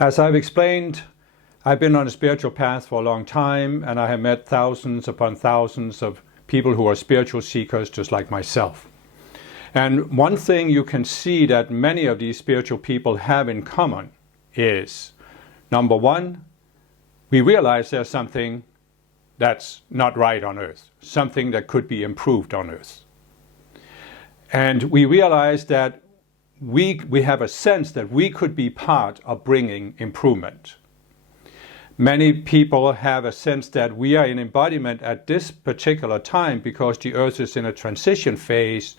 As I've explained, I've been on a spiritual path for a long time, and I have met thousands upon thousands of people who are spiritual seekers just like myself. And one thing you can see that many of these spiritual people have in common is, number one, we realize there's something that's not right on earth, something that could be improved on earth. And we realize that we have a sense that we could be part of bringing improvement. Many people have a sense that we are in embodiment at this particular time because the earth is in a transition phase,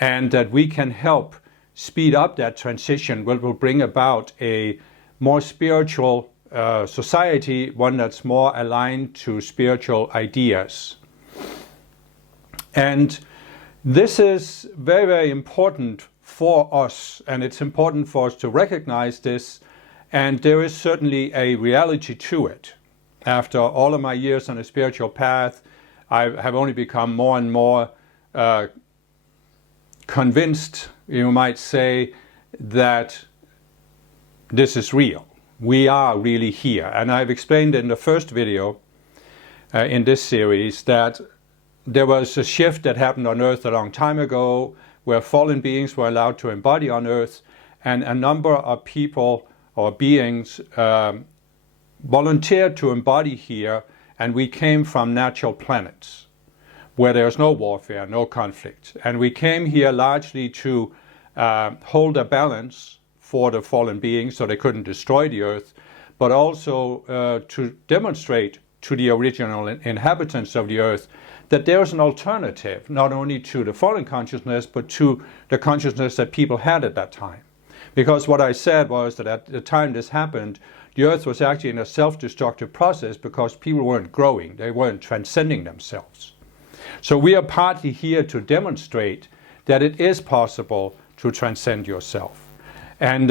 and that we can help speed up that transition, which will bring about a more spiritual society, one that's more aligned to spiritual ideas. And this is very, very important for us, and it's important for us to recognize this, and there is certainly a reality to it. After all of my years on a spiritual path, I have only become more and more convinced, you might say, that this is real. We are really here. And I've explained in the first video in this series that there was a shift that happened on Earth a long time ago where fallen beings were allowed to embody on Earth, and a number of people or beings volunteered to embody here, and we came from natural planets where there's no warfare, no conflict. And we came here largely to hold a balance for the fallen beings so they couldn't destroy the earth, but also to demonstrate to the original inhabitants of the earth that there's an alternative, not only to the fallen consciousness, but to the consciousness that people had at that time. Because what I said was that at the time this happened, the earth was actually in a self-destructive process because people weren't growing, they weren't transcending themselves. So we are partly here to demonstrate that it is possible to transcend yourself. And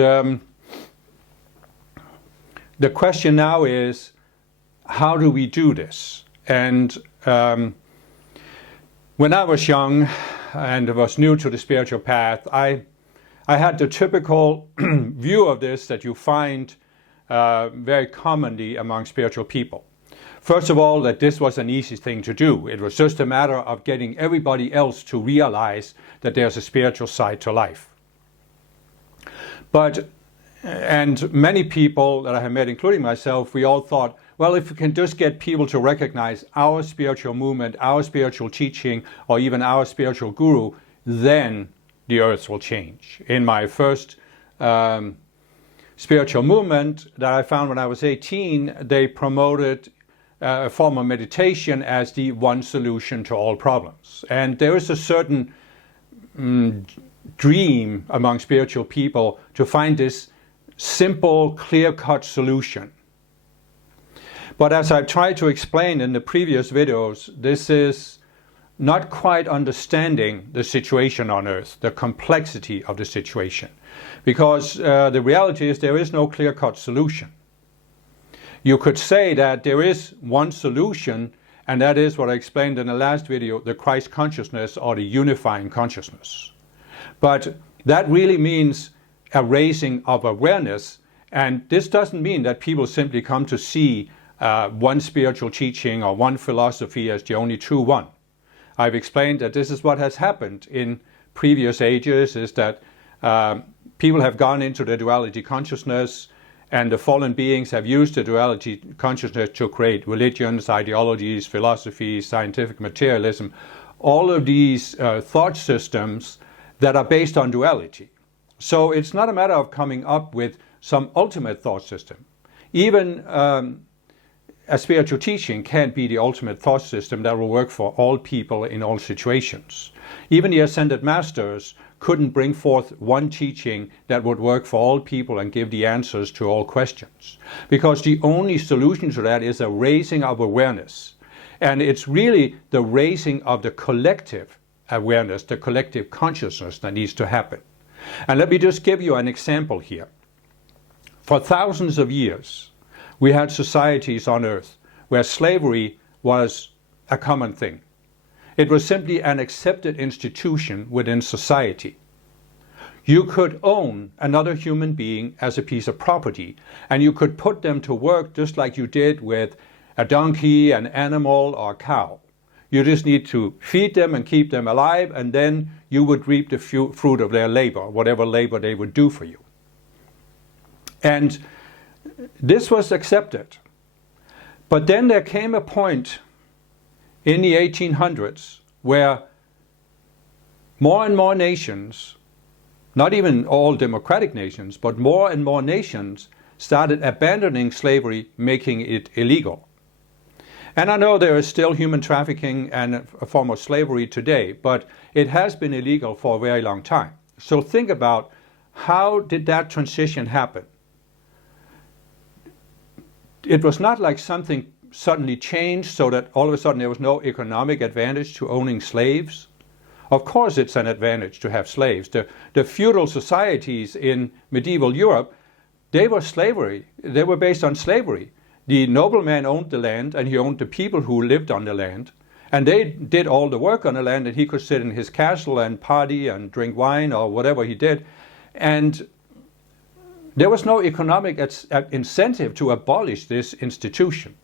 the question now is, how do we do this? And when I was young and was new to the spiritual path, I had the typical view of this that you find very commonly among spiritual people. First of all, that this was an easy thing to do. It was just a matter of getting everybody else to realize that there's a spiritual side to life. And many people that I have met, including myself, we all thought, well, if we can just get people to recognize our spiritual movement, our spiritual teaching, or even our spiritual guru, then the earth will change. In my first spiritual movement that I found when I was 18, they promoted a form of meditation as the one solution to all problems. And there is a certain dream among spiritual people to find this simple, clear-cut solution. But as I've tried to explain in the previous videos, this is not quite understanding the situation on Earth, the complexity of the situation. Because the reality is there is no clear-cut solution. You could say that there is one solution, and that is what I explained in the last video, the Christ consciousness or the unifying consciousness. But that really means a raising of awareness, and this doesn't mean that people simply come to see one spiritual teaching or one philosophy as the only true one. I've explained that this is what has happened in previous ages, is that people have gone into the duality consciousness, and the fallen beings have used the duality consciousness to create religions, ideologies, philosophies, scientific materialism, all of these thought systems that are based on duality. So it's not a matter of coming up with some ultimate thought system. Even a spiritual teaching can't be the ultimate thought system that will work for all people in all situations. Even the Ascended Masters couldn't bring forth one teaching that would work for all people and give the answers to all questions. Because the only solution to that is a raising of awareness. And it's really the raising of the collective awareness, the collective consciousness that needs to happen. And let me just give you an example here. For thousands of years, we had societies on Earth where slavery was a common thing. It was simply an accepted institution within society. You could own another human being as a piece of property, and you could put them to work just like you did with a donkey, an animal, or a cow. You just need to feed them and keep them alive, and then you would reap the fruit of their labor, whatever labor they would do for you. And this was accepted. But then there came a point in the 1800s where more and more nations, not even all democratic nations, but more and more nations started abandoning slavery, making it illegal. And I know there is still human trafficking and a form of slavery today, but it has been illegal for a very long time. So think about, how did that transition happen? It was not like something suddenly changed so that all of a sudden there was no economic advantage to owning slaves. Of course it's an advantage to have slaves. The feudal societies in medieval Europe, they were slavery. They were based on slavery. The nobleman owned the land, and he owned the people who lived on the land. And they did all the work on the land, and he could sit in his castle and party and drink wine or whatever he did. And there was no economic incentive to abolish this institution.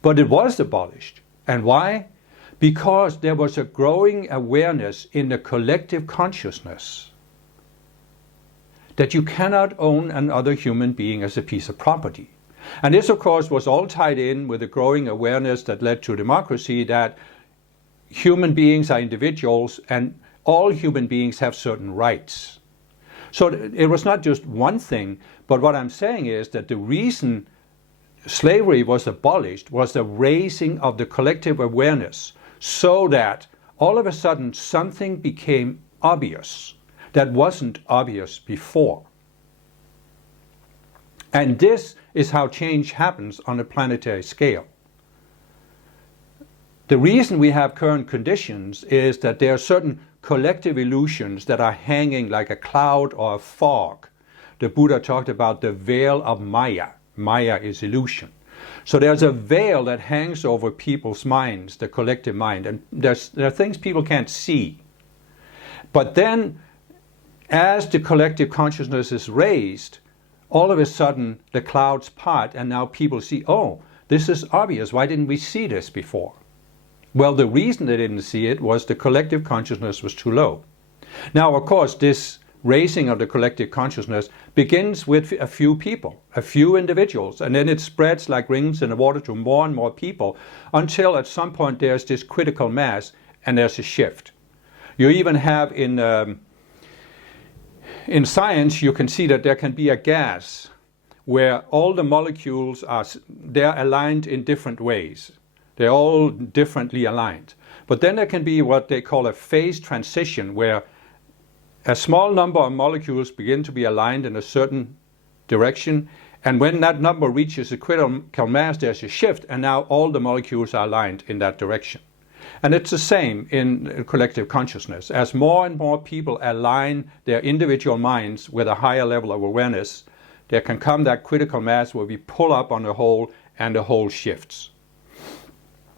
But it was abolished. And why? Because there was a growing awareness in the collective consciousness that you cannot own another human being as a piece of property. And this, of course, was all tied in with the growing awareness that led to democracy, that human beings are individuals and all human beings have certain rights. So it was not just one thing, but what I'm saying is that the reason slavery was abolished was the raising of the collective awareness, so that all of a sudden something became obvious that wasn't obvious before. And this is how change happens on a planetary scale. The reason we have current conditions is that there are certain collective illusions that are hanging like a cloud or a fog. The Buddha talked about the veil of Maya. Maya is illusion. So there's a veil that hangs over people's minds, the collective mind, and there are things people can't see. But then, as the collective consciousness is raised, all of a sudden the clouds part, and now people see, oh, this is obvious. Why didn't we see this before? Well, the reason they didn't see it was the collective consciousness was too low. Now, of course, this raising of the collective consciousness begins with a few people, a few individuals, and then it spreads like rings in the water to more and more people, until at some point there's this critical mass and there's a shift. You even have in science, you can see that there can be a gas where all the molecules they're aligned in different ways. They're all differently aligned. But then there can be what they call a phase transition, where a small number of molecules begin to be aligned in a certain direction, and when that number reaches a critical mass, there's a shift, and now all the molecules are aligned in that direction. And it's the same in collective consciousness. As more and more people align their individual minds with a higher level of awareness, there can come that critical mass where we pull up on the whole and the whole shifts.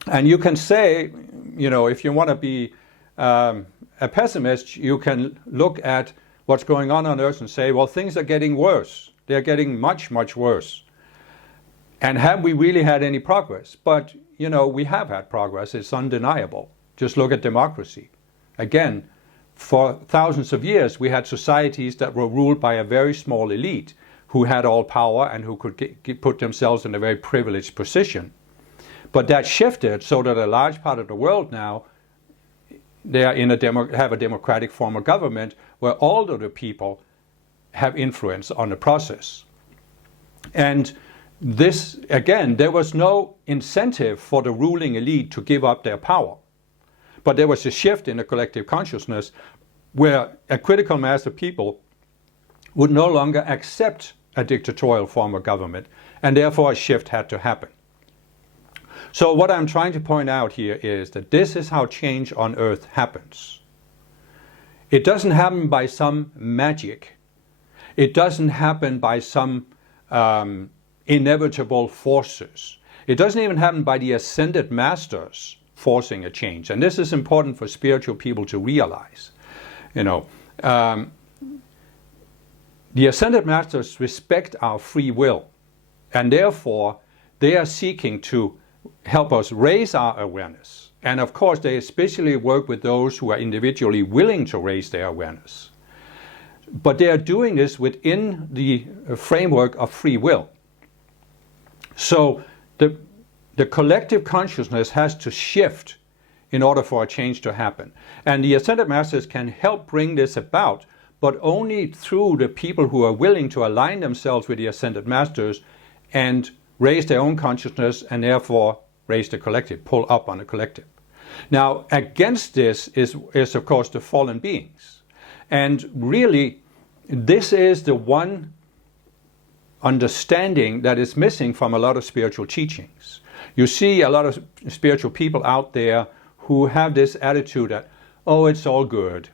And you can say, if you want to be a pessimist, you can look at what's going on Earth and say, well, things are getting worse. They're getting much, much worse. And have we really had any progress? But, we have had progress. It's undeniable. Just look at democracy. Again, for thousands of years, we had societies that were ruled by a very small elite who had all power and who could put themselves in a very privileged position. But that shifted so that a large part of the world now, they are have a democratic form of government where all of the people have influence on the process. And this, again, there was no incentive for the ruling elite to give up their power. But there was a shift in the collective consciousness where a critical mass of people would no longer accept a dictatorial form of government, and therefore a shift had to happen. So what I'm trying to point out here is that this is how change on Earth happens. It doesn't happen by some magic. It doesn't happen by some inevitable forces. It doesn't even happen by the ascended masters forcing a change. And this is important for spiritual people to realize. The Ascended Masters respect our free will, and therefore they are seeking to help us raise our awareness. And of course, they especially work with those who are individually willing to raise their awareness. But they are doing this within the framework of free will. So the collective consciousness has to shift in order for a change to happen. And the Ascended Masters can help bring this about, but only through the people who are willing to align themselves with the Ascended Masters and raise their own consciousness and therefore raise the collective, pull up on the collective. Now, against this is of course the fallen beings. And really, this is the one understanding that is missing from a lot of spiritual teachings. You see a lot of spiritual people out there who have this attitude that, oh, it's all good.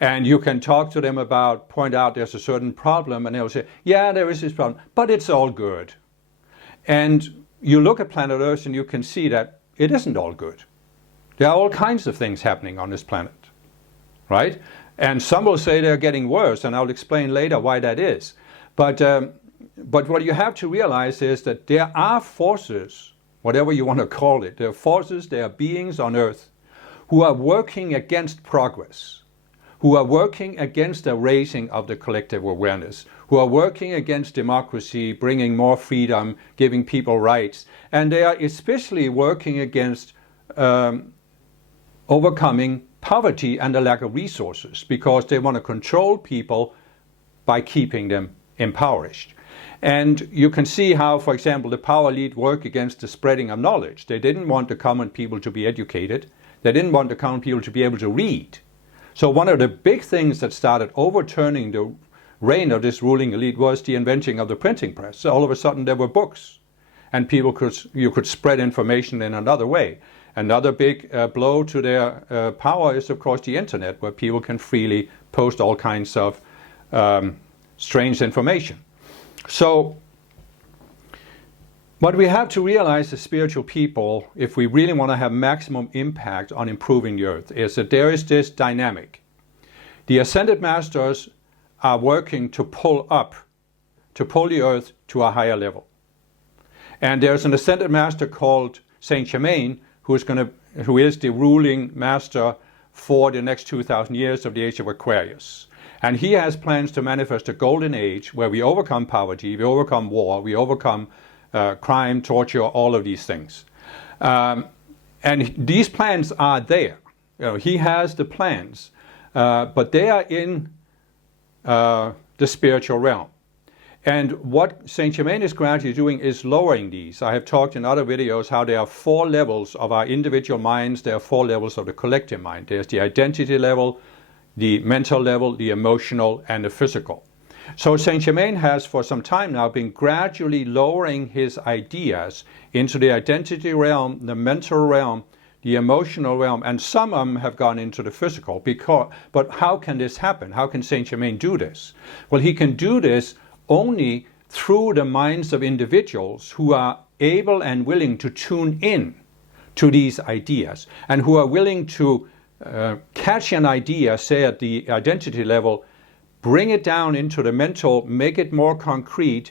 And you can talk to them about, point out there's a certain problem, and they'll say, yeah, there is this problem, but it's all good. And you look at planet Earth and you can see that it isn't all good. There are all kinds of things happening on this planet, right? And some will say they're getting worse, and I'll explain later why that is. But what you have to realize is that there are forces, whatever you want to call it, there are forces, there are beings on Earth who are working against progress, who are working against the raising of the collective awareness, who are working against democracy, bringing more freedom, giving people rights. And they are especially working against overcoming poverty and the lack of resources, because they want to control people by keeping them impoverished. And you can see how, for example, the power elite work against the spreading of knowledge. They didn't want the common people to be educated. They didn't want the common people to be able to read. So one of the big things that started overturning the reign of this ruling elite was the inventing of the printing press. So all of a sudden there were books, and you could spread information in another way. Another big blow to their power is, of course, the internet, where people can freely post all kinds of strange information. So what we have to realize as spiritual people, if we really want to have maximum impact on improving the Earth, is that there is this dynamic. The Ascended Masters are working to pull the Earth to a higher level. And there's an Ascended Master called Saint Germain, who is the ruling master for the next 2,000 years of the age of Aquarius. And he has plans to manifest a golden age where we overcome poverty, we overcome war, we overcome crime, torture, all of these things. And these plans are there. You know, he has the plans, but they are in the spiritual realm. And what Saint Germain is gradually doing is lowering these. I have talked in other videos how there are 4 levels of our individual minds. There are 4 levels of the collective mind. There's the identity level, the mental level, the emotional, and the physical. So Saint Germain has for some time now been gradually lowering his ideas into the identity realm, the mental realm, the emotional realm, and some of them have gone into the physical. But how can this happen? How can Saint Germain do this? Well, he can do this only through the minds of individuals who are able and willing to tune in to these ideas, and who are willing to catch an idea, say at the identity level, bring it down into the mental, make it more concrete,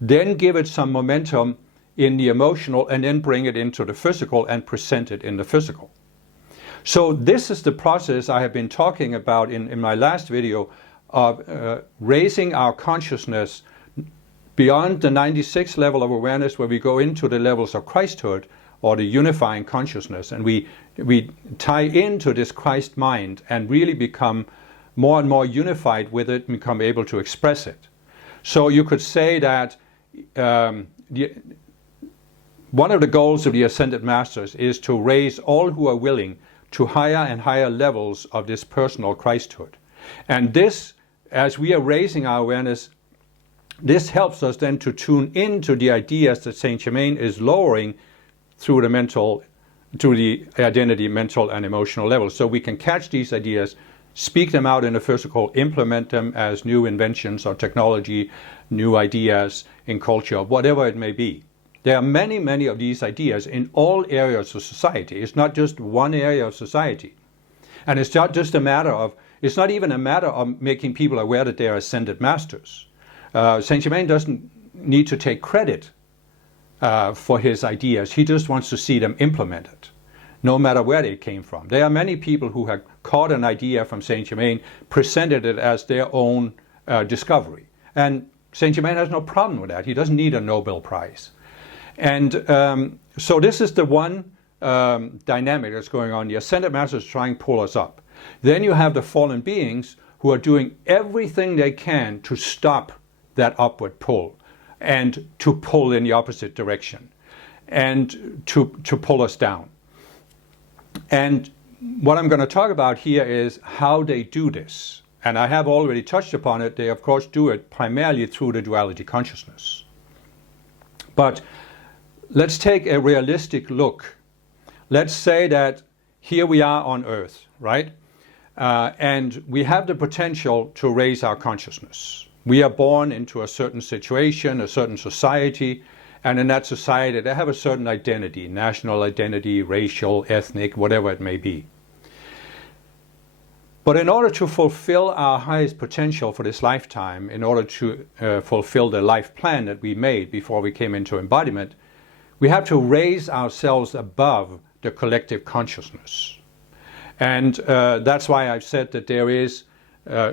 then give it some momentum in the emotional, and then bring it into the physical and present it in the physical. So this is the process I have been talking about in my last video of raising our consciousness beyond the 96th level of awareness, where we go into the levels of Christhood, or the unifying consciousness, and we tie into this Christ mind and really become more and more unified with it and become able to express it. So you could say that one of the goals of the Ascended Masters is to raise all who are willing to higher and higher levels of this personal Christhood. And this, as we are raising our awareness, this helps us then to tune into the ideas that Saint Germain is lowering through the mental, to the identity, mental, and emotional level. So we can catch these ideas, speak them out in the physical, implement them as new inventions or technology, new ideas in culture, whatever it may be. There are many, many of these ideas in all areas of society. It's not just one area of society. And it's not just a matter of It's not even a matter of making people aware that they are ascended masters. Saint Germain doesn't need to take credit for his ideas. He just wants to see them implemented, no matter where they came from. There are many people who have caught an idea from Saint Germain, presented it as their own discovery. And Saint Germain has no problem with that. He doesn't need a Nobel Prize. And so this is the one dynamic that's going on. The ascended masters trying to pull us up. Then you have the fallen beings who are doing everything they can to stop that upward pull and to pull in the opposite direction and to pull us down. And what I'm going to talk about here is how they do this. And I have already touched upon it. They, of course, do it primarily through the duality consciousness. But let's take a realistic look. Let's say that here we are on Earth, right? And we have the potential to raise our consciousness. We are born into a certain situation, a certain society, and in that society they have a certain identity, national identity, racial, ethnic, whatever it may be. But in order to fulfill our highest potential for this lifetime, in order to fulfill the life plan that we made before we came into embodiment, we have to raise ourselves above the collective consciousness. And that's why I've said that there is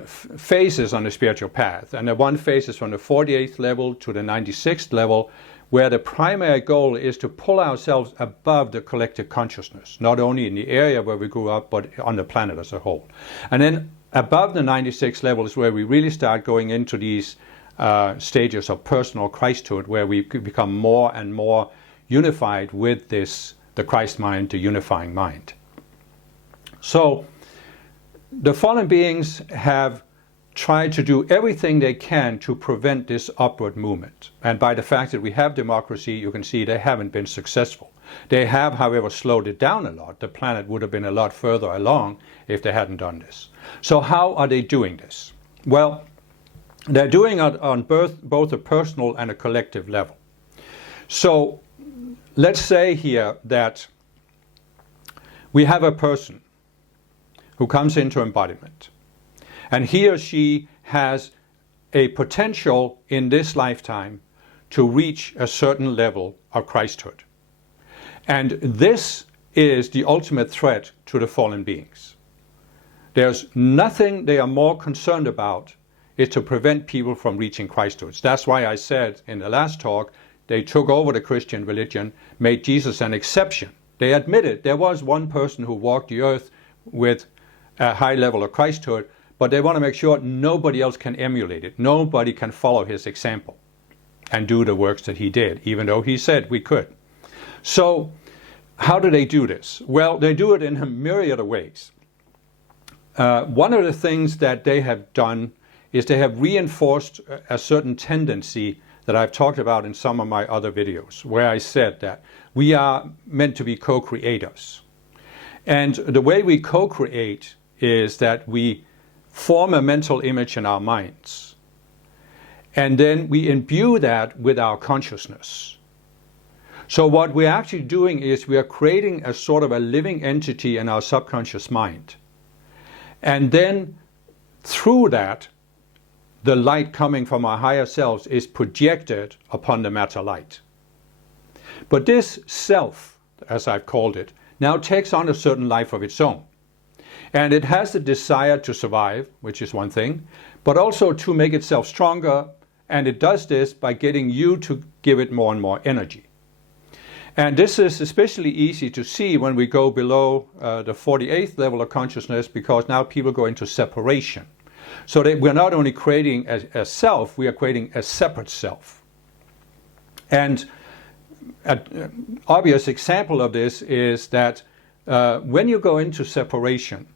phases on the spiritual path. And the one phase is from the 48th level to the 96th level, where the primary goal is to pull ourselves above the collective consciousness, not only in the area where we grew up, but on the planet as a whole. And then above the 96th level is where we really start going into these stages of personal Christhood, where we become more and more unified with this, the Christ mind, the unifying mind. So the fallen beings have tried to do everything they can to prevent this upward movement. And by the fact that we have democracy, you can see they haven't been successful. They have, however, slowed it down a lot. The planet would have been a lot further along if they hadn't done this. So how are they doing this? Well, they're doing it on both a personal and a collective level. So let's say here that we have a person who comes into embodiment, and he or she has a potential in this lifetime to reach a certain level of Christhood. And this is the ultimate threat to the fallen beings. There's nothing they are more concerned about is to prevent people from reaching Christhood. That's why I said in the last talk, they took over the Christian religion, made Jesus an exception. They admitted there was one person who walked the earth with a high level of Christhood, but they want to make sure nobody else can emulate it. Nobody can follow his example and do the works that he did, even though he said we could. So how do they do this? Well, they do it in a myriad of ways. One of the things that they have done is they have reinforced a certain tendency that I've talked about in some of my other videos, where I said that we are meant to be co-creators. And the way we co-create is that we form a mental image in our minds, and then we imbue that with our consciousness. So what we're actually doing is we are creating a sort of a living entity in our subconscious mind. And then through that, the light coming from our higher selves is projected upon the matter light. But this self, as I've called it, now takes on a certain life of its own. And it has the desire to survive, which is one thing, but also to make itself stronger. And it does this by getting you to give it more and more energy. And this is especially easy to see when we go below the 48th level of consciousness, because now people go into separation. So that we're not only creating a self, we are creating a separate self. And an obvious example of this is that when you go into separation,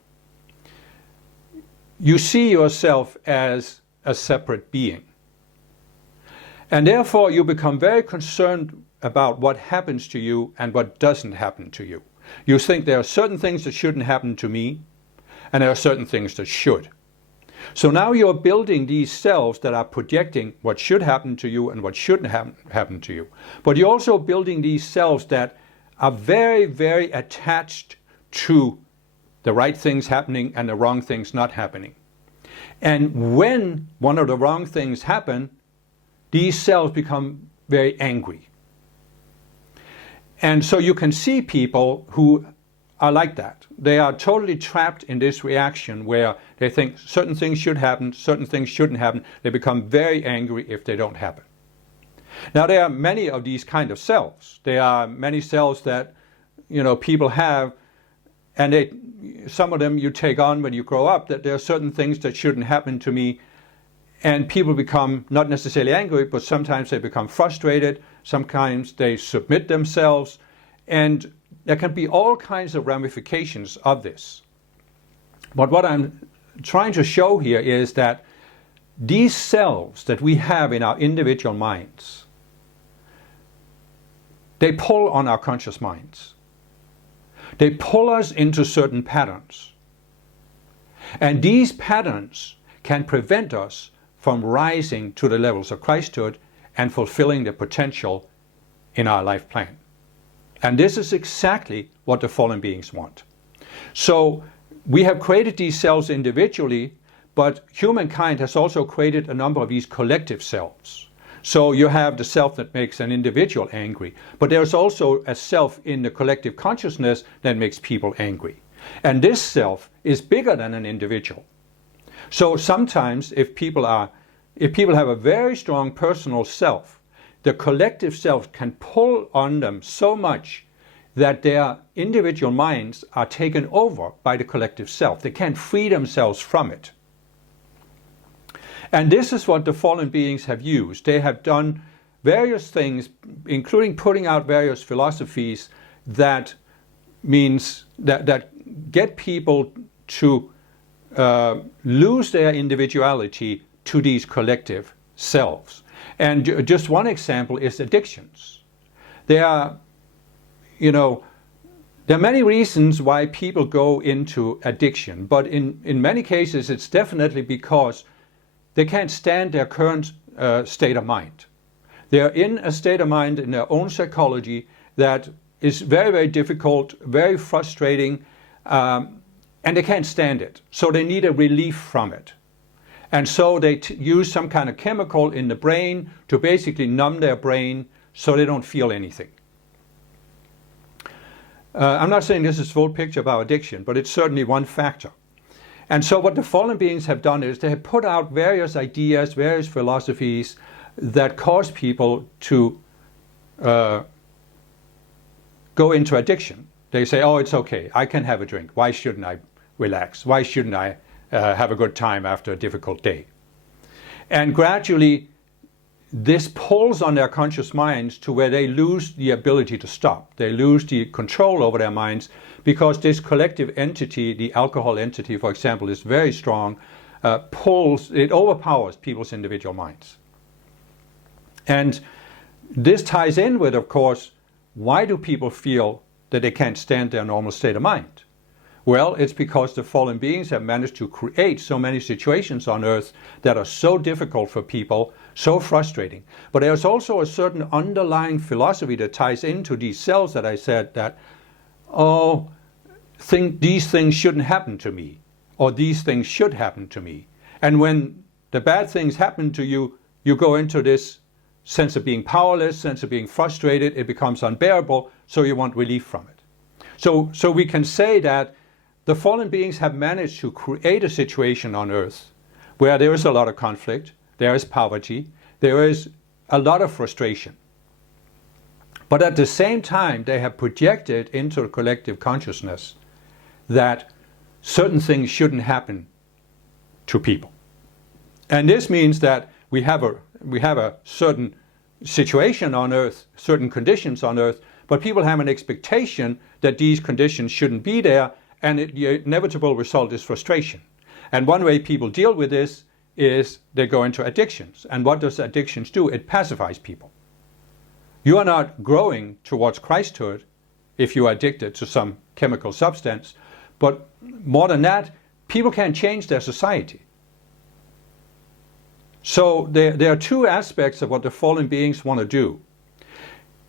you see yourself as a separate being. And therefore you become very concerned about what happens to you and what doesn't happen to you. You think there are certain things that shouldn't happen to me, and there are certain things that should. So now you're building these selves that are projecting what should happen to you and what shouldn't happen to you. But you're also building these selves that are very, very attached to the right things happening and the wrong things not happening. And when one of the wrong things happen, these cells become very angry. And so you can see people who are like that. They are totally trapped in this reaction where they think certain things should happen, certain things shouldn't happen. They become very angry if they don't happen. Now, there are many of these kind of cells. There are many cells that, people have, and some of them you take on when you grow up, that there are certain things that shouldn't happen to me, and people become not necessarily angry, but sometimes they become frustrated, sometimes they submit themselves, and there can be all kinds of ramifications of this. But what I'm trying to show here is that these cells that we have in our individual minds, they pull on our conscious minds. They pull us into certain patterns. And these patterns can prevent us from rising to the levels of Christhood and fulfilling the potential in our life plan. And this is exactly what the fallen beings want. So we have created these cells individually, but humankind has also created a number of these collective selves. So you have the self that makes an individual angry, but there's also a self in the collective consciousness that makes people angry. And this self is bigger than an individual. So sometimes if people have a very strong personal self, the collective self can pull on them so much that their individual minds are taken over by the collective self. They can't free themselves from it. And this is what the fallen beings have used. They have done various things, including putting out various philosophies that get people to lose their individuality to these collective selves. And just one example is addictions. There are many reasons why people go into addiction, but in many cases it's definitely because they can't stand their current state of mind. They are in a state of mind in their own psychology that is very, very difficult, very frustrating, and they can't stand it. So they need a relief from it. And so they use some kind of chemical in the brain to basically numb their brain so they don't feel anything. I'm not saying this is a full picture about addiction, but it's certainly one factor. And so what the fallen beings have done is they have put out various ideas, various philosophies that cause people to go into addiction. They say, oh, it's okay, I can have a drink. Why shouldn't I relax? Why shouldn't I have a good time after a difficult day? And gradually, this pulls on their conscious minds to where they lose the ability to stop. They lose the control over their minds because this collective entity, the alcohol entity, for example, is very strong, it overpowers people's individual minds. And this ties in with, of course, why do people feel that they can't stand their normal state of mind? Well, it's because the fallen beings have managed to create so many situations on earth that are so difficult for people, so frustrating. But there's also a certain underlying philosophy that ties into these cells that I said that, these things shouldn't happen to me, or these things should happen to me. And when the bad things happen to you, you go into this sense of being powerless, sense of being frustrated, it becomes unbearable, so you want relief from it. So we can say that the fallen beings have managed to create a situation on earth where there is a lot of conflict, there is poverty, there is a lot of frustration. But at the same time, they have projected into the collective consciousness that certain things shouldn't happen to people. And this means that we have a certain situation on earth, certain conditions on earth, but people have an expectation that these conditions shouldn't be there, and the inevitable result is frustration. And one way people deal with this is they go into addictions. And what does addictions do? It pacifies people. You are not growing towards Christhood if you are addicted to some chemical substance, but more than that, people can't change their society. So there are two aspects of what the fallen beings want to do.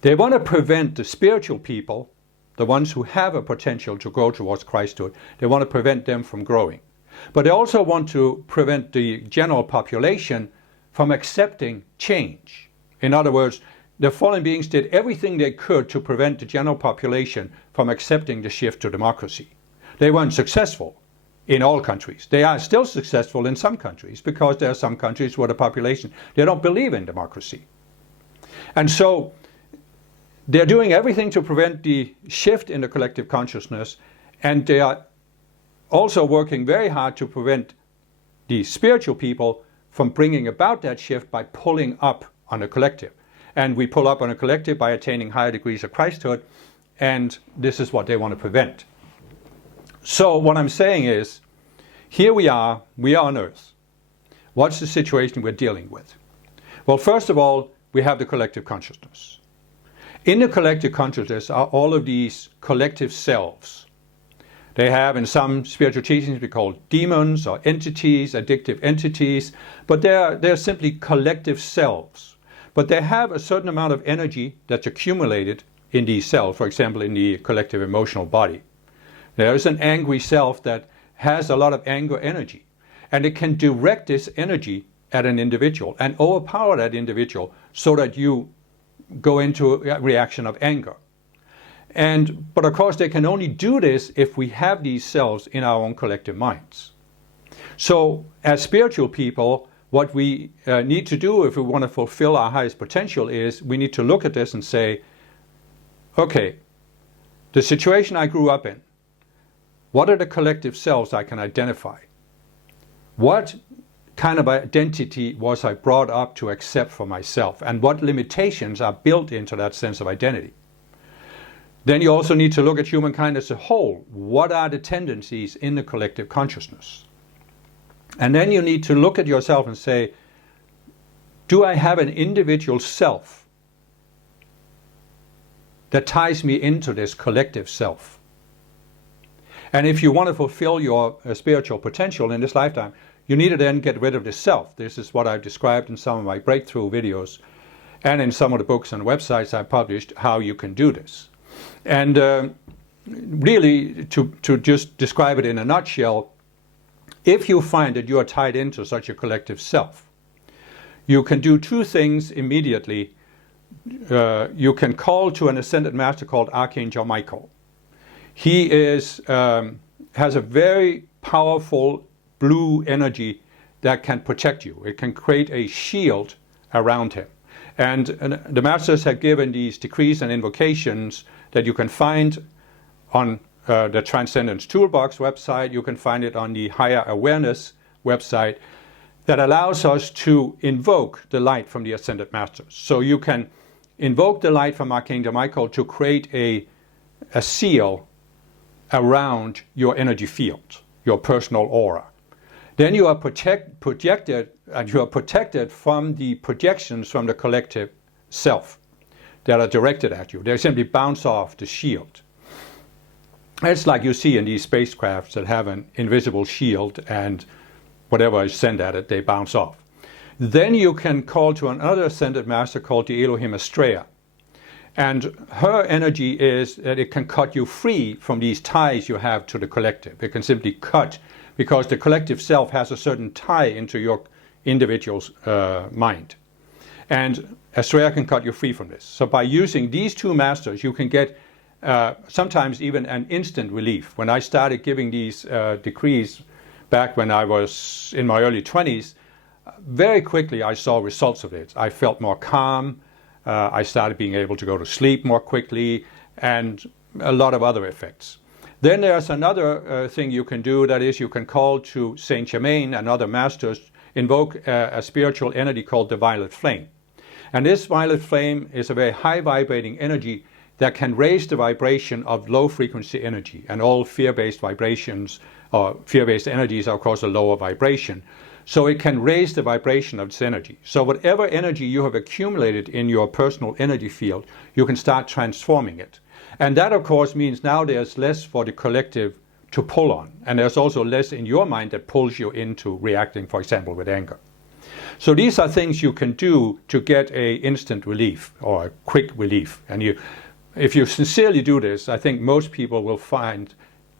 They want to prevent the spiritual people the ones who have a potential to grow towards Christhood. They want to prevent them from growing. But they also want to prevent the general population from accepting change. In other words, the fallen beings did everything they could to prevent the general population from accepting the shift to democracy. They weren't successful in all countries. They are still successful in some countries because there are some countries where the population, they don't believe in democracy. And so they're doing everything to prevent the shift in the collective consciousness, and they are also working very hard to prevent the spiritual people from bringing about that shift by pulling up on the collective. And we pull up on a collective by attaining higher degrees of Christhood, and this is what they want to prevent. So what I'm saying is, here we are on Earth. What's the situation we're dealing with? Well, first of all, we have the collective consciousness. In the collective consciousness are all of these collective selves. They have, in some spiritual teachings, we call demons or entities, addictive entities, but they're simply collective selves. But they have a certain amount of energy that's accumulated in these cells, for example, in the collective emotional body. There is an angry self that has a lot of anger energy, and it can direct this energy at an individual and overpower that individual so that you go into a reaction of anger. But of course, they can only do this if we have these selves in our own collective minds. So as spiritual people, what we need to do if we want to fulfill our highest potential is we need to look at this and say, okay, the situation I grew up in, what are the collective selves I can identify? What kind of identity was I brought up to accept for myself? And what limitations are built into that sense of identity? Then you also need to look at humankind as a whole. What are the tendencies in the collective consciousness? And then you need to look at yourself and say, do I have an individual self that ties me into this collective self? And if you want to fulfill your spiritual potential in this lifetime, you need to then get rid of the self. This is what I've described in some of my breakthrough videos and in some of the books and websites I published, how you can do this. And really, to just describe it in a nutshell, if you find that you are tied into such a collective self, you can do two things immediately. You can call to an ascended master called Archangel Michael. He has a very powerful blue energy that can protect you. It can create a shield around him. And the masters have given these decrees and invocations that you can find on the Transcendence Toolbox website. You can find it on the Higher Awareness website that allows us to invoke the light from the Ascended Masters. So you can invoke the light from Archangel Michael to create a seal around your energy field, your personal aura. Then you are protected from the projections from the collective self that are directed at you. They simply bounce off the shield. It's like you see in these spacecrafts that have an invisible shield, and whatever is sent at it, they bounce off. Then you can call to another ascended master called the Elohim Estrella. And her energy is that it can cut you free from these ties you have to the collective. It can simply cut, because the collective self has a certain tie into your individual's mind. And Estrella can cut you free from this. So by using these two masters, you can get sometimes even an instant relief. When I started giving these decrees back when I was in my early 20s, very quickly I saw results of it. I felt more calm. I started being able to go to sleep more quickly, and a lot of other effects. Then there's another thing you can do, that is you can call to Saint Germain and other masters, invoke a spiritual entity called the violet flame. And this violet flame is a very high vibrating energy that can raise the vibration of low frequency energy. And all fear-based vibrations or fear-based energies are of course a lower vibration. So it can raise the vibration of this energy. So whatever energy you have accumulated in your personal energy field, you can start transforming it. And that of course means now there's less for the collective to pull on. And there's also less in your mind that pulls you into reacting, for example, with anger. So these are things you can do to get an instant relief or a quick relief. And if you sincerely do this, I think most people will find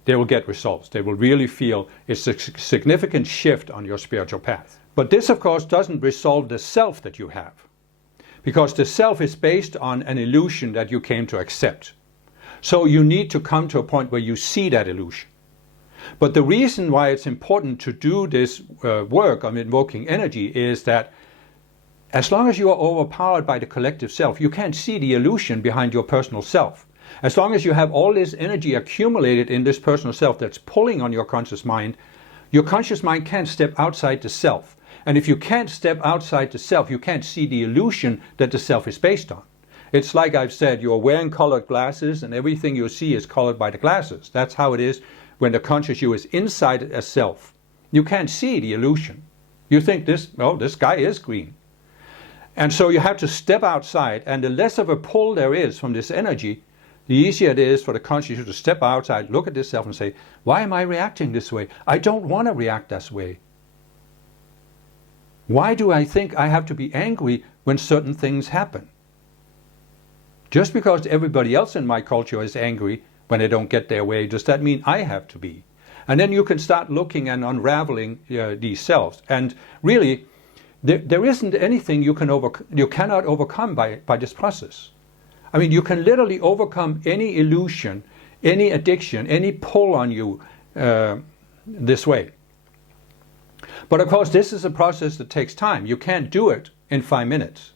they will get results. They will really feel it's a significant shift on your spiritual path. But this, of course, doesn't resolve the self that you have, because the self is based on an illusion that you came to accept. So you need to come to a point where you see that illusion. But the reason why it's important to do this work on invoking energy is that as long as you are overpowered by the collective self, you can't see the illusion behind your personal self. As long as you have all this energy accumulated in this personal self that's pulling on your conscious mind can't step outside the self. And if you can't step outside the self, you can't see the illusion that the self is based on. It's like I've said, you're wearing colored glasses and everything you see is colored by the glasses. That's how it is when the conscious you is inside a self. You can't see the illusion. You think this sky is green. And so you have to step outside, and the less of a pull there is from this energy, the easier it is for the conscious you to step outside, look at this self and say, why am I reacting this way? I don't want to react this way. Why do I think I have to be angry when certain things happen? Just because everybody else in my culture is angry when they don't get their way, does that mean I have to be? And then you can start looking and unraveling these selves. And really, there isn't anything you cannot overcome by this process. I mean, you can literally overcome any illusion, any addiction, any pull on you this way. But of course, this is a process that takes time. You can't do it in 5 minutes.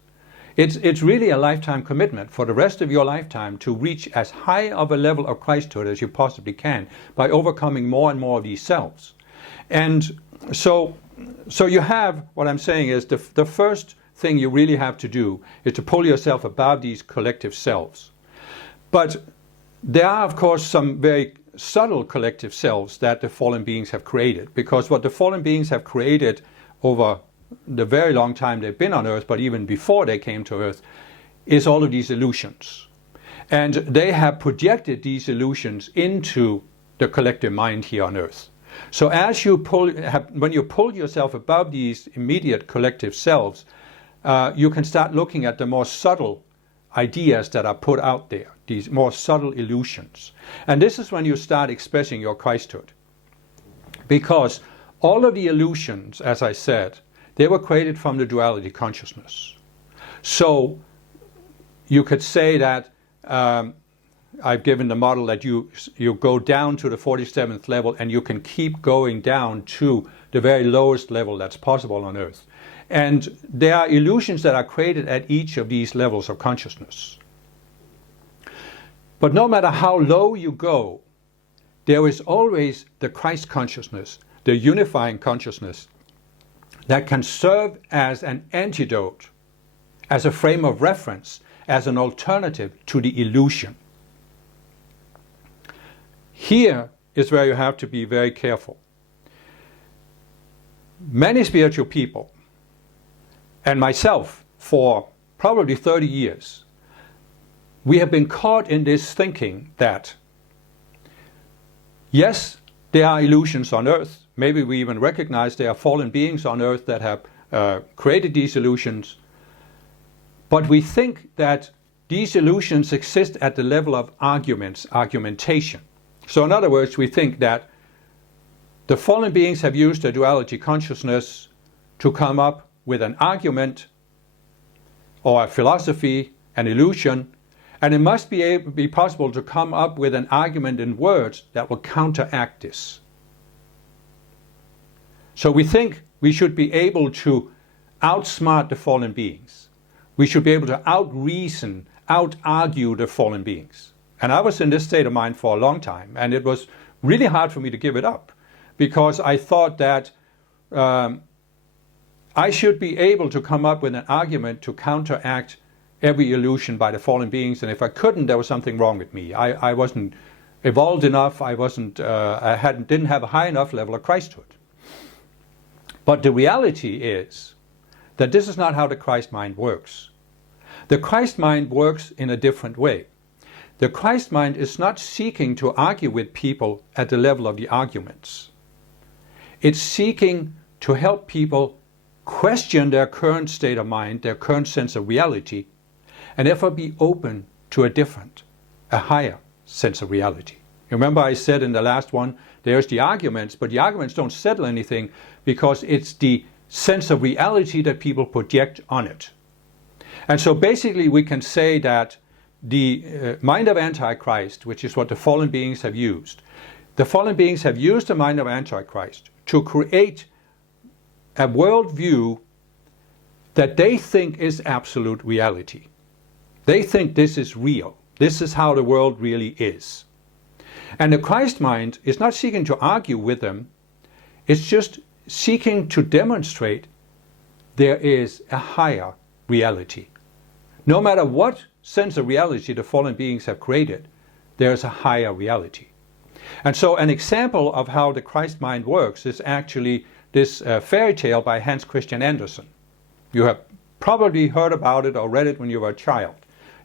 It's really a lifetime commitment for the rest of your lifetime to reach as high of a level of Christhood as you possibly can by overcoming more and more of these selves. And so you have, what I'm saying is, the first thing you really have to do is to pull yourself above these collective selves. But there are, of course, some very subtle collective selves that the fallen beings have created, because what the fallen beings have created over the very long time they've been on Earth, but even before they came to Earth, is all of these illusions. And they have projected these illusions into the collective mind here on Earth. So as you when you pull yourself above these immediate collective selves, you can start looking at the more subtle ideas that are put out there, these more subtle illusions. And this is when you start expressing your Christhood. Because all of the illusions, as I said, they were created from the duality consciousness. So you could say that I've given the model that you go down to the 47th level and you can keep going down to the very lowest level that's possible on Earth. And there are illusions that are created at each of these levels of consciousness. But no matter how low you go, there is always the Christ consciousness, the unifying consciousness, that can serve as an antidote, as a frame of reference, as an alternative to the illusion. Here is where you have to be very careful. Many spiritual people, and myself for probably 30 years, we have been caught in this thinking that, yes, there are illusions on Earth. Maybe we even recognize there are fallen beings on Earth that have created these illusions. But we think that these illusions exist at the level of argumentation. So in other words, we think that the fallen beings have used their duality consciousness to come up with an argument or a philosophy, an illusion, and it must be possible to come up with an argument in words that will counteract this. So we think we should be able to outsmart the fallen beings. We should be able to out-reason, out-argue the fallen beings. And I was in this state of mind for a long time, and it was really hard for me to give it up, because I thought that I should be able to come up with an argument to counteract every illusion by the fallen beings, and if I couldn't, there was something wrong with me. I wasn't evolved enough, I didn't have a high enough level of Christhood. But the reality is that this is not how the Christ mind works. The Christ mind works in a different way. The Christ mind is not seeking to argue with people at the level of the arguments. It's seeking to help people question their current state of mind, their current sense of reality, and therefore be open to a different, a higher sense of reality. Remember I said in the last one, there's the arguments, but the arguments don't settle anything because it's the sense of reality that people project on it. And so basically we can say that the mind of Antichrist, which is what the fallen beings have used, the fallen beings have used the mind of Antichrist to create a worldview that they think is absolute reality. They think this is real. This is how the world really is. And the Christ mind is not seeking to argue with them. It's just seeking to demonstrate there is a higher reality. No matter what sense of reality the fallen beings have created, there is a higher reality. And so an example of how the Christ mind works is actually this fairy tale by Hans Christian Andersen. You have probably heard about it or read it when you were a child.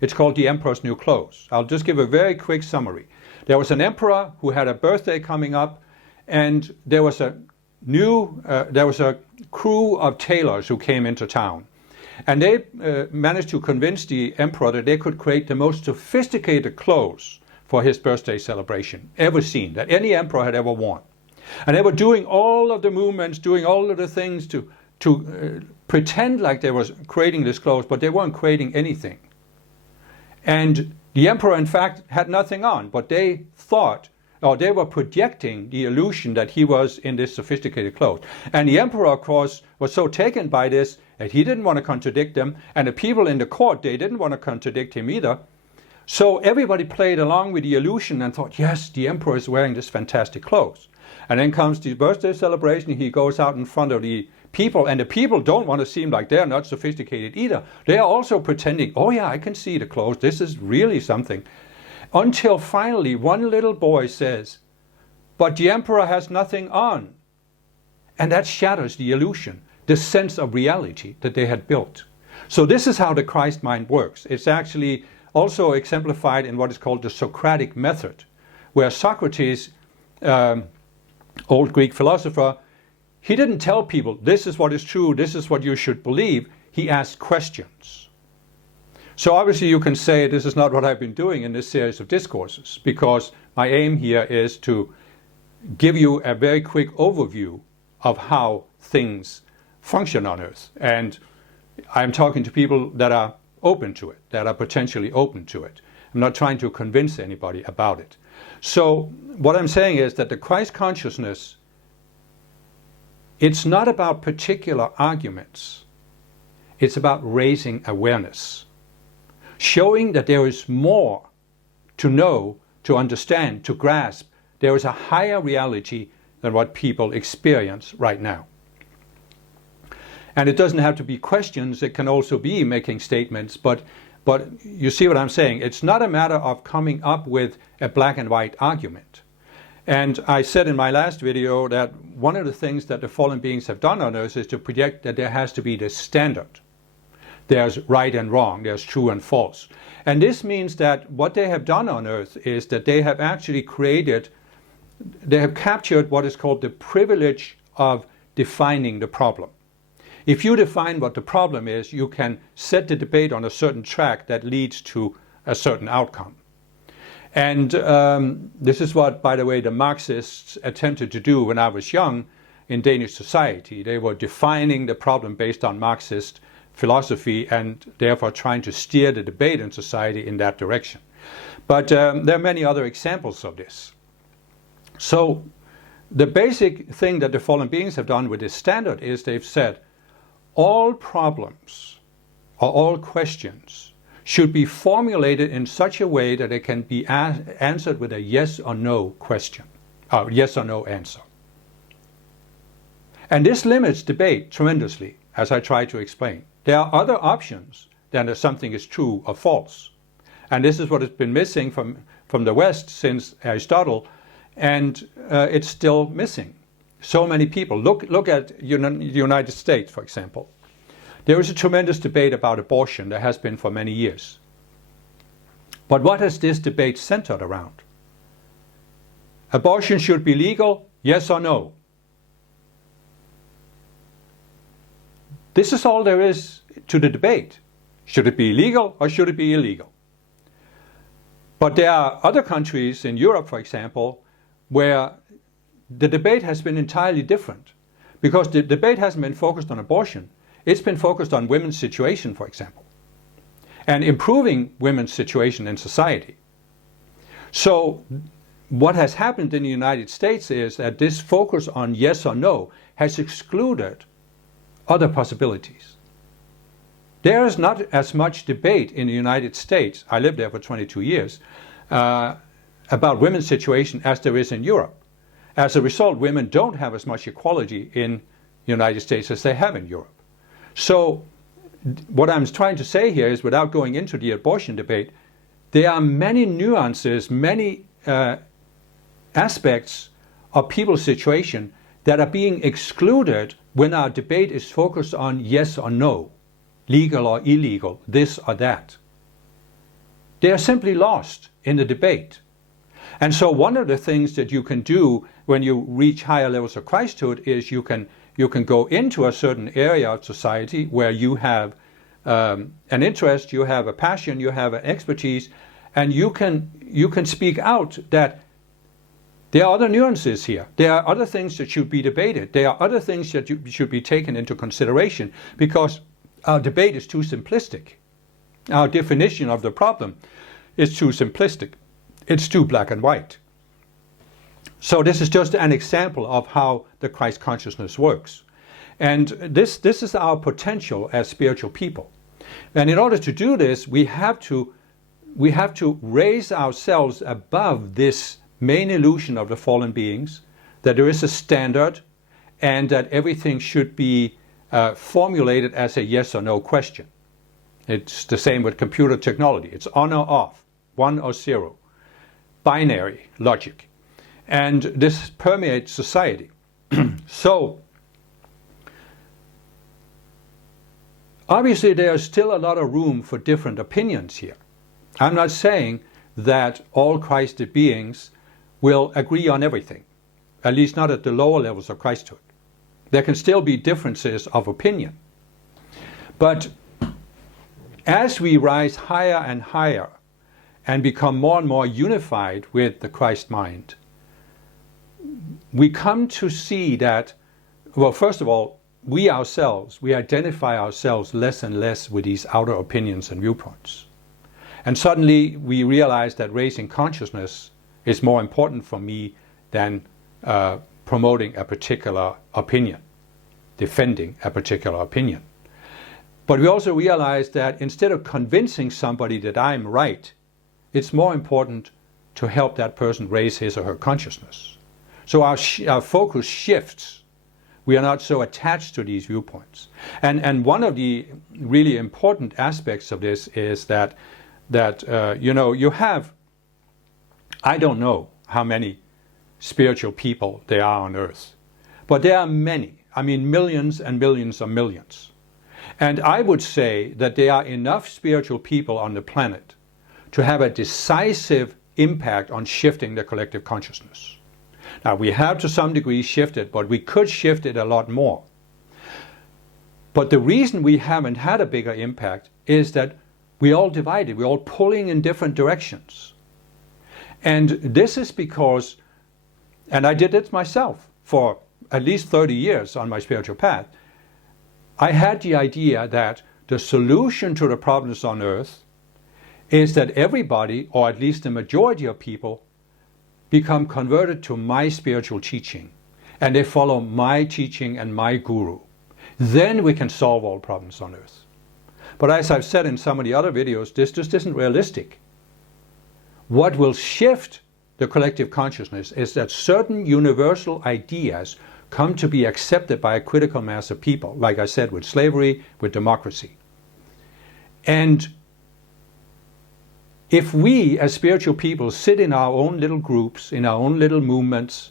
It's called The Emperor's New Clothes. I'll just give a very quick summary. There was an emperor who had a birthday coming up, and there was a crew of tailors who came into town. And they managed to convince the emperor that they could create the most sophisticated clothes for his birthday celebration ever seen, that any emperor had ever worn. And they were doing all of the movements, doing all of the things to pretend like they were creating this clothes, but they weren't creating anything. And the emperor, in fact, had nothing on, but they thought, or they were projecting the illusion that he was in this sophisticated clothes. And the emperor, of course, was so taken by this that he didn't want to contradict them, and the people in the court, they didn't want to contradict him either. So everybody played along with the illusion and thought, yes, the emperor is wearing this fantastic clothes. And then comes the birthday celebration, he goes out in front of the people, and the people don't want to seem like they're not sophisticated either. They are also pretending, oh yeah, I can see the clothes, this is really something. Until finally one little boy says, but the emperor has nothing on. And that shatters the illusion, the sense of reality that they had built. So this is how the Christ mind works. It's actually also exemplified in what is called the Socratic method, where Socrates, old Greek philosopher, he didn't tell people, this is what is true, this is what you should believe. He asked questions. So obviously you can say this is not what I've been doing in this series of discourses, because my aim here is to give you a very quick overview of how things function on Earth. And I'm talking to people that are open to it, that are potentially open to it. I'm not trying to convince anybody about it. So what I'm saying is that the Christ consciousness, it's not about particular arguments. It's about raising awareness, showing that there is more to know, to understand, to grasp. There is a higher reality than what people experience right now. And it doesn't have to be questions, it can also be making statements, but you see what I'm saying. It's not a matter of coming up with a black and white argument. And I said in my last video that one of the things that the fallen beings have done on Earth is to project that there has to be this standard. There's right and wrong, there's true and false. And this means that what they have done on Earth is that they have actually they have captured what is called the privilege of defining the problem. If you define what the problem is, you can set the debate on a certain track that leads to a certain outcome. And this is what, by the way, the Marxists attempted to do when I was young in Danish society. They were defining the problem based on Marxist philosophy and therefore trying to steer the debate in society in that direction. But there are many other examples of this. So the basic thing that the fallen beings have done with this standard is they've said all problems or all questions should be formulated in such a way that it can be answered with a yes or no question, or yes or no answer. And this limits debate tremendously, as I try to explain. There are other options than if something is true or false. And this is what has been missing from the West since Aristotle, and it's still missing. So many people. Look at the United States, for example. There is a tremendous debate about abortion. There has been for many years. But what has this debate centered around? Abortion should be legal, yes or no? This is all there is to the debate. Should it be legal or should it be illegal? But there are other countries in Europe, for example, where the debate has been entirely different. Because the debate hasn't been focused on abortion. It's been focused on women's situation, for example, and improving women's situation in society. So what has happened in the United States is that this focus on yes or no has excluded other possibilities. There is not as much debate in the United States, I lived there for 22 years, about women's situation as there is in Europe. As a result, women don't have as much equality in the United States as they have in Europe. So what I'm trying to say here is, without going into the abortion debate, there are many nuances, many aspects of people's situation that are being excluded when our debate is focused on yes or no, legal or illegal, this or that. They are simply lost in the debate. And so one of the things that you can do when you reach higher levels of Christhood is you can go into a certain area of society where you have an interest, you have a passion, you have an expertise, and you can speak out that there are other nuances here. There are other things that should be debated. There are other things that should be taken into consideration, because our debate is too simplistic. Our definition of the problem is too simplistic. It's too black and white. So this is just an example of how the Christ consciousness works. And this is our potential as spiritual people. And in order to do this, we have to raise ourselves above this main illusion of the fallen beings, that there is a standard and that everything should be formulated as a yes or no question. It's the same with computer technology. It's on or off, 1 or 0, binary logic. And this permeates society. So, obviously there is still a lot of room for different opinions here. I'm not saying that all Christed beings will agree on everything, at least not at the lower levels of Christhood. There can still be differences of opinion. But as we rise higher and higher and become more and more unified with the Christ mind, we come to see that, well, first of all, we identify ourselves less and less with these outer opinions and viewpoints. And suddenly we realize that raising consciousness is more important for me than promoting a particular opinion, defending a particular opinion. But we also realize that instead of convincing somebody that I'm right, it's more important to help that person raise his or her consciousness. So our focus shifts. We are not so attached to these viewpoints. And one of the really important aspects of this is that you have, I don't know how many spiritual people there are on earth, but there are many. I mean, millions and millions of millions. And I would say that there are enough spiritual people on the planet to have a decisive impact on shifting the collective consciousness. Now, we have to some degree shifted, but we could shift it a lot more. But the reason we haven't had a bigger impact is that we're all divided, we're all pulling in different directions. And this is because, and I did it myself for at least 30 years on my spiritual path, I had the idea that the solution to the problems on earth is that everybody, or at least the majority of people, become converted to my spiritual teaching, and they follow my teaching and my guru. Then we can solve all problems on earth. But as I've said in some of the other videos, this just isn't realistic. What will shift the collective consciousness is that certain universal ideas come to be accepted by a critical mass of people, like I said, with slavery, with democracy. And if we as spiritual people sit in our own little groups, in our own little movements,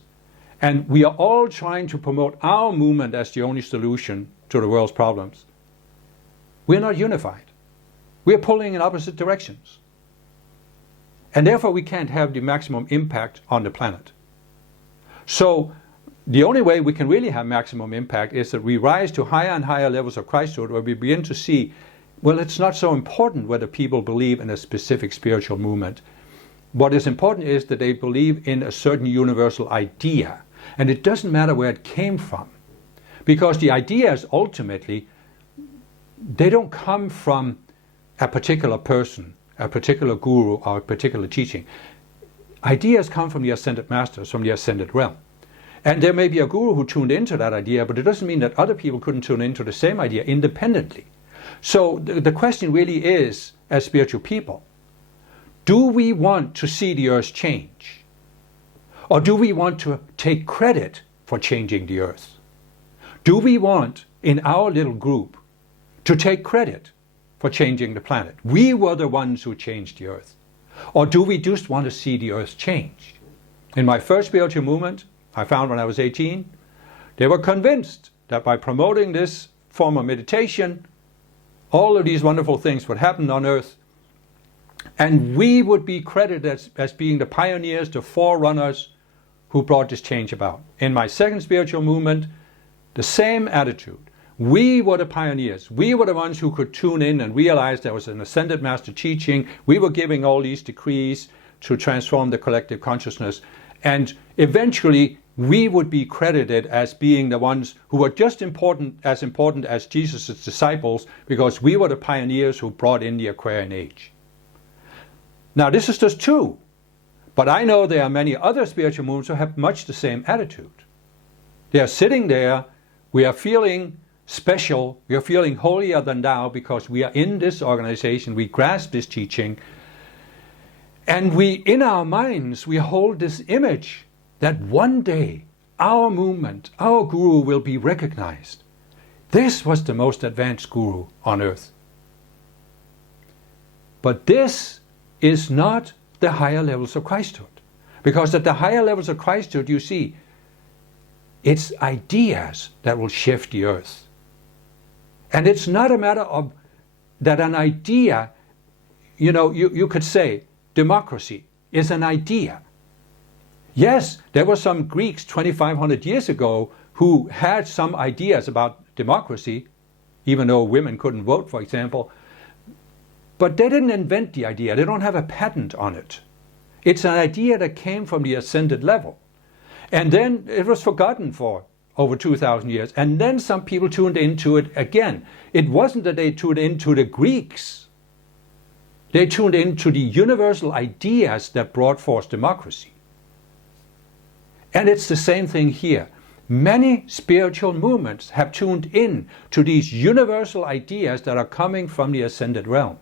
and we are all trying to promote our movement as the only solution to the world's problems, we're not unified. We're pulling in opposite directions. And therefore we can't have the maximum impact on the planet. So the only way we can really have maximum impact is that we rise to higher and higher levels of Christhood, where we begin to see, well, it's not so important whether people believe in a specific spiritual movement. what is important is that they believe in a certain universal idea. And it doesn't matter where it came from. Because the ideas ultimately, they don't come from a particular person, a particular guru, or a particular teaching. Ideas come from the ascended masters, from the ascended realm. And there may be a guru who tuned into that idea, but it doesn't mean that other people couldn't tune into the same idea independently. So the question really is, as spiritual people, do we want to see the earth change? Or do we want to take credit for changing the earth? Do we want, in our little group, to take credit for changing the planet? We were the ones who changed the earth. Or do we just want to see the earth change? In my first spiritual movement, I found when I was 18, they were convinced that by promoting this form of meditation, all of these wonderful things would happen on earth, and we would be credited as being the pioneers, the forerunners who brought this change about. In my second spiritual movement, the same attitude. We were the pioneers. We were the ones who could tune in and realize there was an ascended master teaching. We were giving all these decrees to transform the collective consciousness. And eventually, we would be credited as being the ones who were just important as Jesus' disciples, because we were the pioneers who brought in the Aquarian Age. Now, this is just two. But I know there are many other spiritual movements who have much the same attitude. They are sitting there, we are feeling special, we are feeling holier than thou because we are in this organization, we grasp this teaching, and we, in our minds, we hold this image that one day our movement, our guru will be recognized. This was the most advanced guru on earth. But this is not the higher levels of Christhood. Because at the higher levels of Christhood, you see, it's ideas that will shift the earth. And it's not a matter of that an idea, you could say democracy is an idea. Yes, there were some Greeks 2,500 years ago who had some ideas about democracy, even though women couldn't vote, for example. But they didn't invent the idea. They don't have a patent on it. It's an idea that came from the ascended level. And then it was forgotten for over 2,000 years. And then some people tuned into it again. It wasn't that they tuned into the Greeks. They tuned into the universal ideas that brought forth democracy. And it's the same thing here. Many spiritual movements have tuned in to these universal ideas that are coming from the ascended realm.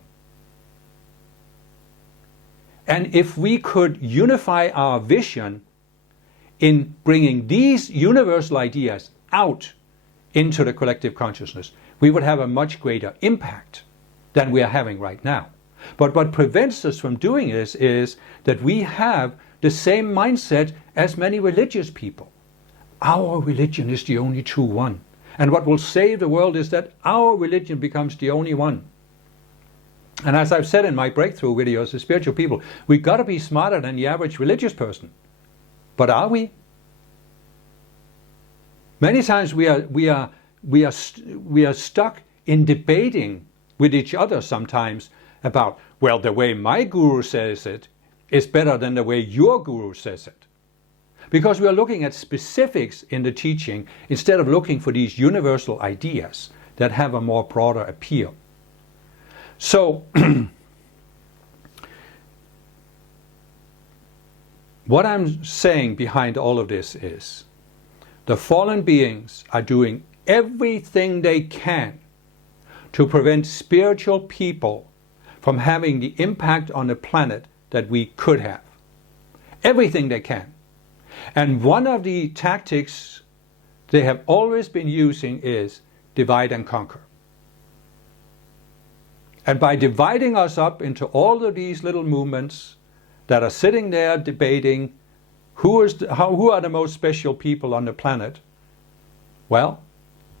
And if we could unify our vision in bringing these universal ideas out into the collective consciousness, we would have a much greater impact than we are having right now. But what prevents us from doing this is that we have the same mindset as many religious people. Our religion is the only true one. And what will save the world is that our religion becomes the only one. And as I've said in my breakthrough videos as spiritual people, we've got to be smarter than the average religious person. But are we? Many times we are stuck in debating with each other sometimes about, well, the way my guru says it is better than the way your guru says it. Because we are looking at specifics in the teaching instead of looking for these universal ideas that have a more broader appeal. So, what I'm saying behind all of this is the fallen beings are doing everything they can to prevent spiritual people from having the impact on the planet that we could have. Everything they can. And one of the tactics they have always been using is divide and conquer. And by dividing us up into all of these little movements that are sitting there debating who are the most special people on the planet, well,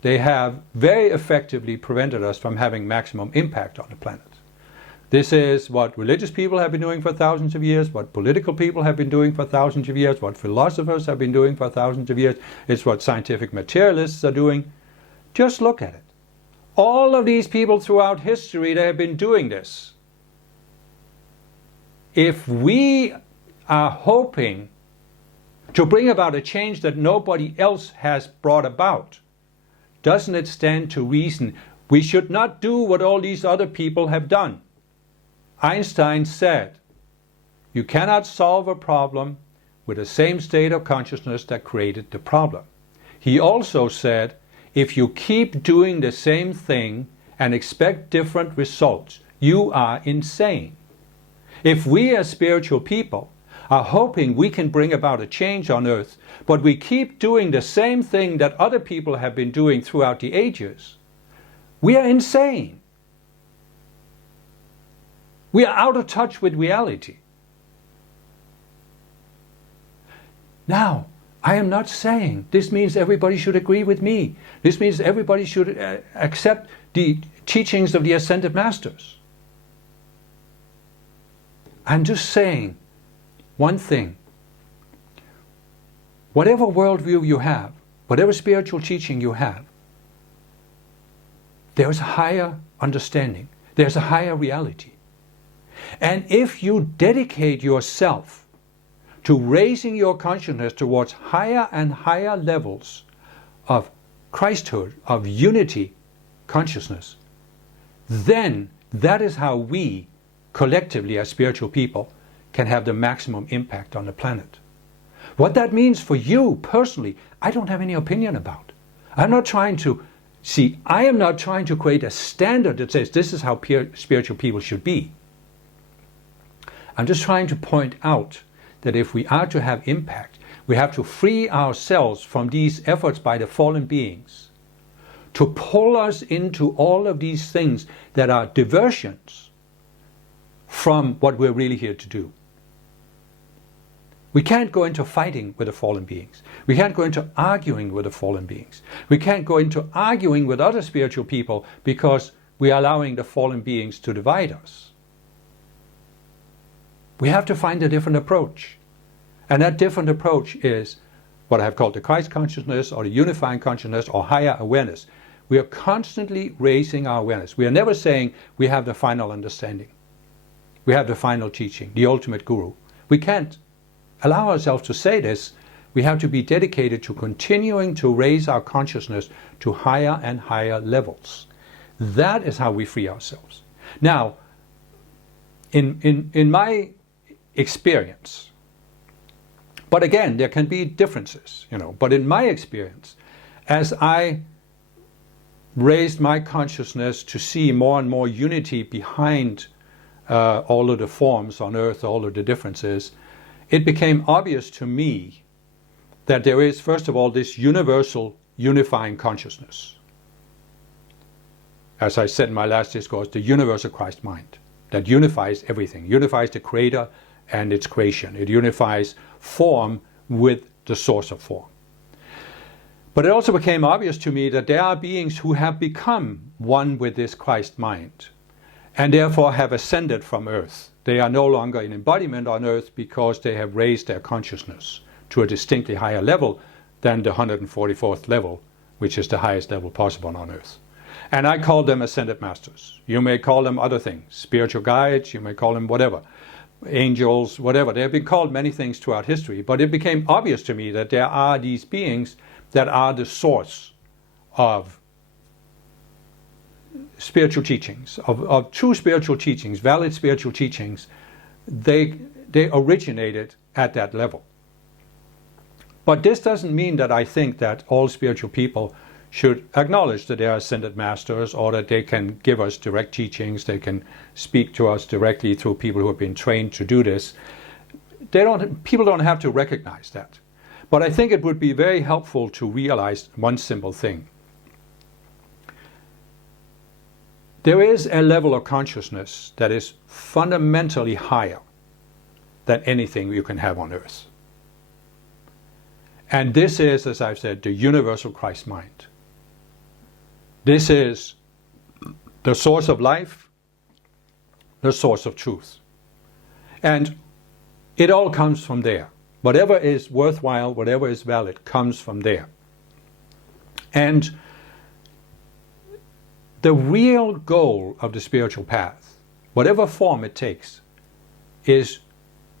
they have very effectively prevented us from having maximum impact on the planet. This is what religious people have been doing for thousands of years, what political people have been doing for thousands of years, what philosophers have been doing for thousands of years. It's what scientific materialists are doing. Just look at it. All of these people throughout history, they have been doing this. if we are hoping to bring about a change that nobody else has brought about, doesn't it stand to reason we should not do what all these other people have done? Einstein said, you cannot solve a problem with the same state of consciousness that created the problem. He also said, if you keep doing the same thing and expect different results, you are insane. If we as spiritual people are hoping we can bring about a change on earth, but we keep doing the same thing that other people have been doing throughout the ages, we are insane. We are out of touch with reality. Now, I am not saying this means everybody should agree with me. This means everybody should accept the teachings of the Ascended Masters. I'm just saying one thing. Whatever worldview you have, whatever spiritual teaching you have, there's a higher understanding. There's a higher reality. And if you dedicate yourself to raising your consciousness towards higher and higher levels of Christhood, of unity consciousness, then that is how we, collectively as spiritual people, can have the maximum impact on the planet. What that means for you personally, I don't have any opinion about. I am not trying to create a standard that says this is how spiritual people should be. I'm just trying to point out that if we are to have impact, we have to free ourselves from these efforts by the fallen beings to pull us into all of these things that are diversions from what we're really here to do. We can't go into fighting with the fallen beings. We can't go into arguing with the fallen beings. We can't go into arguing with other spiritual people because we are allowing the fallen beings to divide us. We have to find a different approach. And that different approach is what I have called the Christ consciousness or the unifying consciousness or higher awareness. We are constantly raising our awareness. We are never saying we have the final understanding. We have the final teaching, the ultimate guru. We can't allow ourselves to say this. We have to be dedicated to continuing to raise our consciousness to higher and higher levels. That is how we free ourselves. Now, in my experience, but again, there can be differences, but in my experience, as I raised my consciousness to see more and more unity behind all of the forms on earth, all of the differences, it became obvious to me that there is, first of all, this universal unifying consciousness. As I said in my last discourse, the universal Christ mind that unifies everything, unifies the Creator and its creation. It unifies form with the source of form. But it also became obvious to me that there are beings who have become one with this Christ mind and therefore have ascended from earth. They are no longer in embodiment on earth because they have raised their consciousness to a distinctly higher level than the 144th level, which is the highest level possible on earth. And I call them ascended masters. You may call them other things, spiritual guides, you may call them whatever, angels, whatever. They have been called many things throughout history, but it became obvious to me that there are these beings that are the source of spiritual teachings, of true spiritual teachings, valid spiritual teachings. They originated at that level. But this doesn't mean that I think that all spiritual people should acknowledge that they are ascended masters or that they can give us direct teachings, they can speak to us directly through people who have been trained to do this. People don't have to recognize that. But I think it would be very helpful to realize one simple thing. There is a level of consciousness that is fundamentally higher than anything you can have on earth. And this is, as I've said, the universal Christ mind. This is the source of life, the source of truth. And it all comes from there. Whatever is worthwhile, whatever is valid, comes from there. And the real goal of the spiritual path, whatever form it takes, is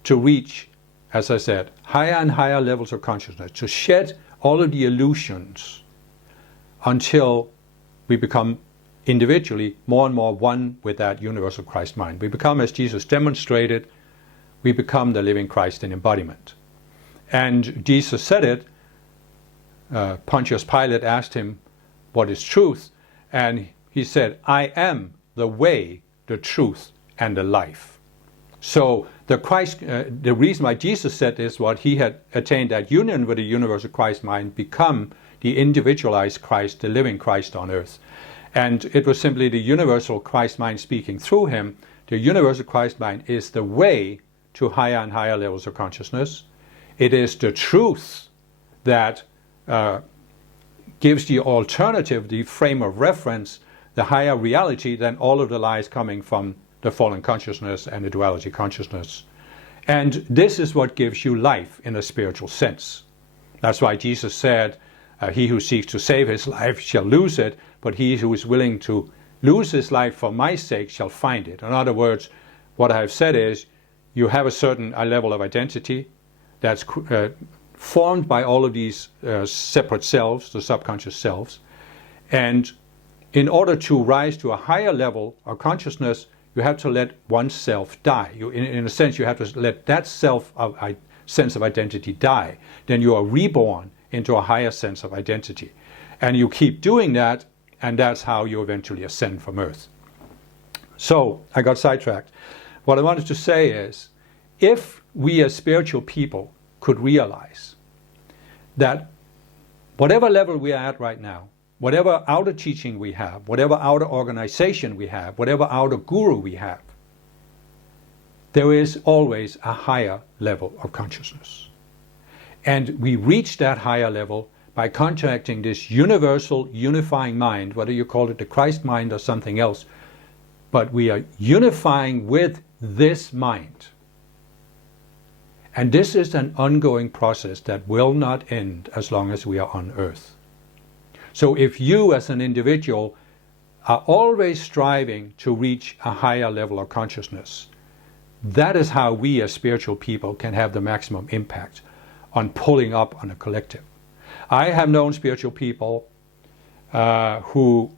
to reach, as I said, higher and higher levels of consciousness, to shed all of the illusions until we become individually more and more one with that universal Christ mind. We become, as Jesus demonstrated, we become the living Christ in embodiment. And Jesus said it. Pontius Pilate asked him, what is truth? And he said, I am the way, the truth, and the life. So the reason why Jesus said this was he had attained that union with the universal Christ mind, become the individualized Christ, the living Christ on earth. And it was simply the universal Christ mind speaking through him. The universal Christ mind is the way to higher and higher levels of consciousness. It is the truth that gives the alternative, the frame of reference, the higher reality than all of the lies coming from the fallen consciousness and the duality consciousness. And this is what gives you life in a spiritual sense. That's why Jesus said, he who seeks to save his life shall lose it, but he who is willing to lose his life for my sake shall find it. In other words, what I have said is, you have a certain level of identity that's formed by all of these separate selves, the subconscious selves. And in order to rise to a higher level of consciousness, you have to let oneself die. In a sense, you have to let that sense of identity die. Then you are reborn into a higher sense of identity. And you keep doing that, and that's how you eventually ascend from earth. So, I got sidetracked. What I wanted to say is, if we as spiritual people could realize that whatever level we are at right now, whatever outer teaching we have, whatever outer organization we have, whatever outer guru we have, there is always a higher level of consciousness. And we reach that higher level by contacting this universal unifying mind, whether you call it the Christ mind or something else, but we are unifying with this mind. And this is an ongoing process that will not end as long as we are on earth. So if you as an individual are always striving to reach a higher level of consciousness, that is how we as spiritual people can have the maximum impact on pulling up on a collective. I have known spiritual people who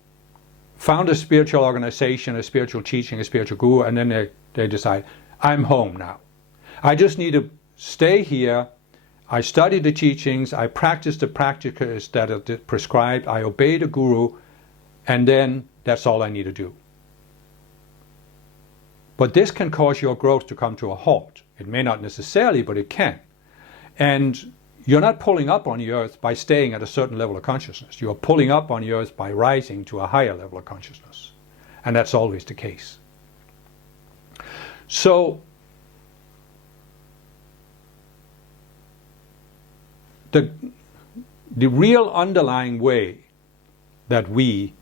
found a spiritual organization, a spiritual teaching, a spiritual guru, and then they decide, I'm home now. I just need to stay here. I study the teachings, I practice the practices that are prescribed, I obey the guru, and then that's all I need to do. But this can cause your growth to come to a halt. It may not necessarily, but it can. And you're not pulling up on the earth by staying at a certain level of consciousness. You are pulling up on the earth by rising to a higher level of consciousness. And that's always the case. So, the real underlying way that we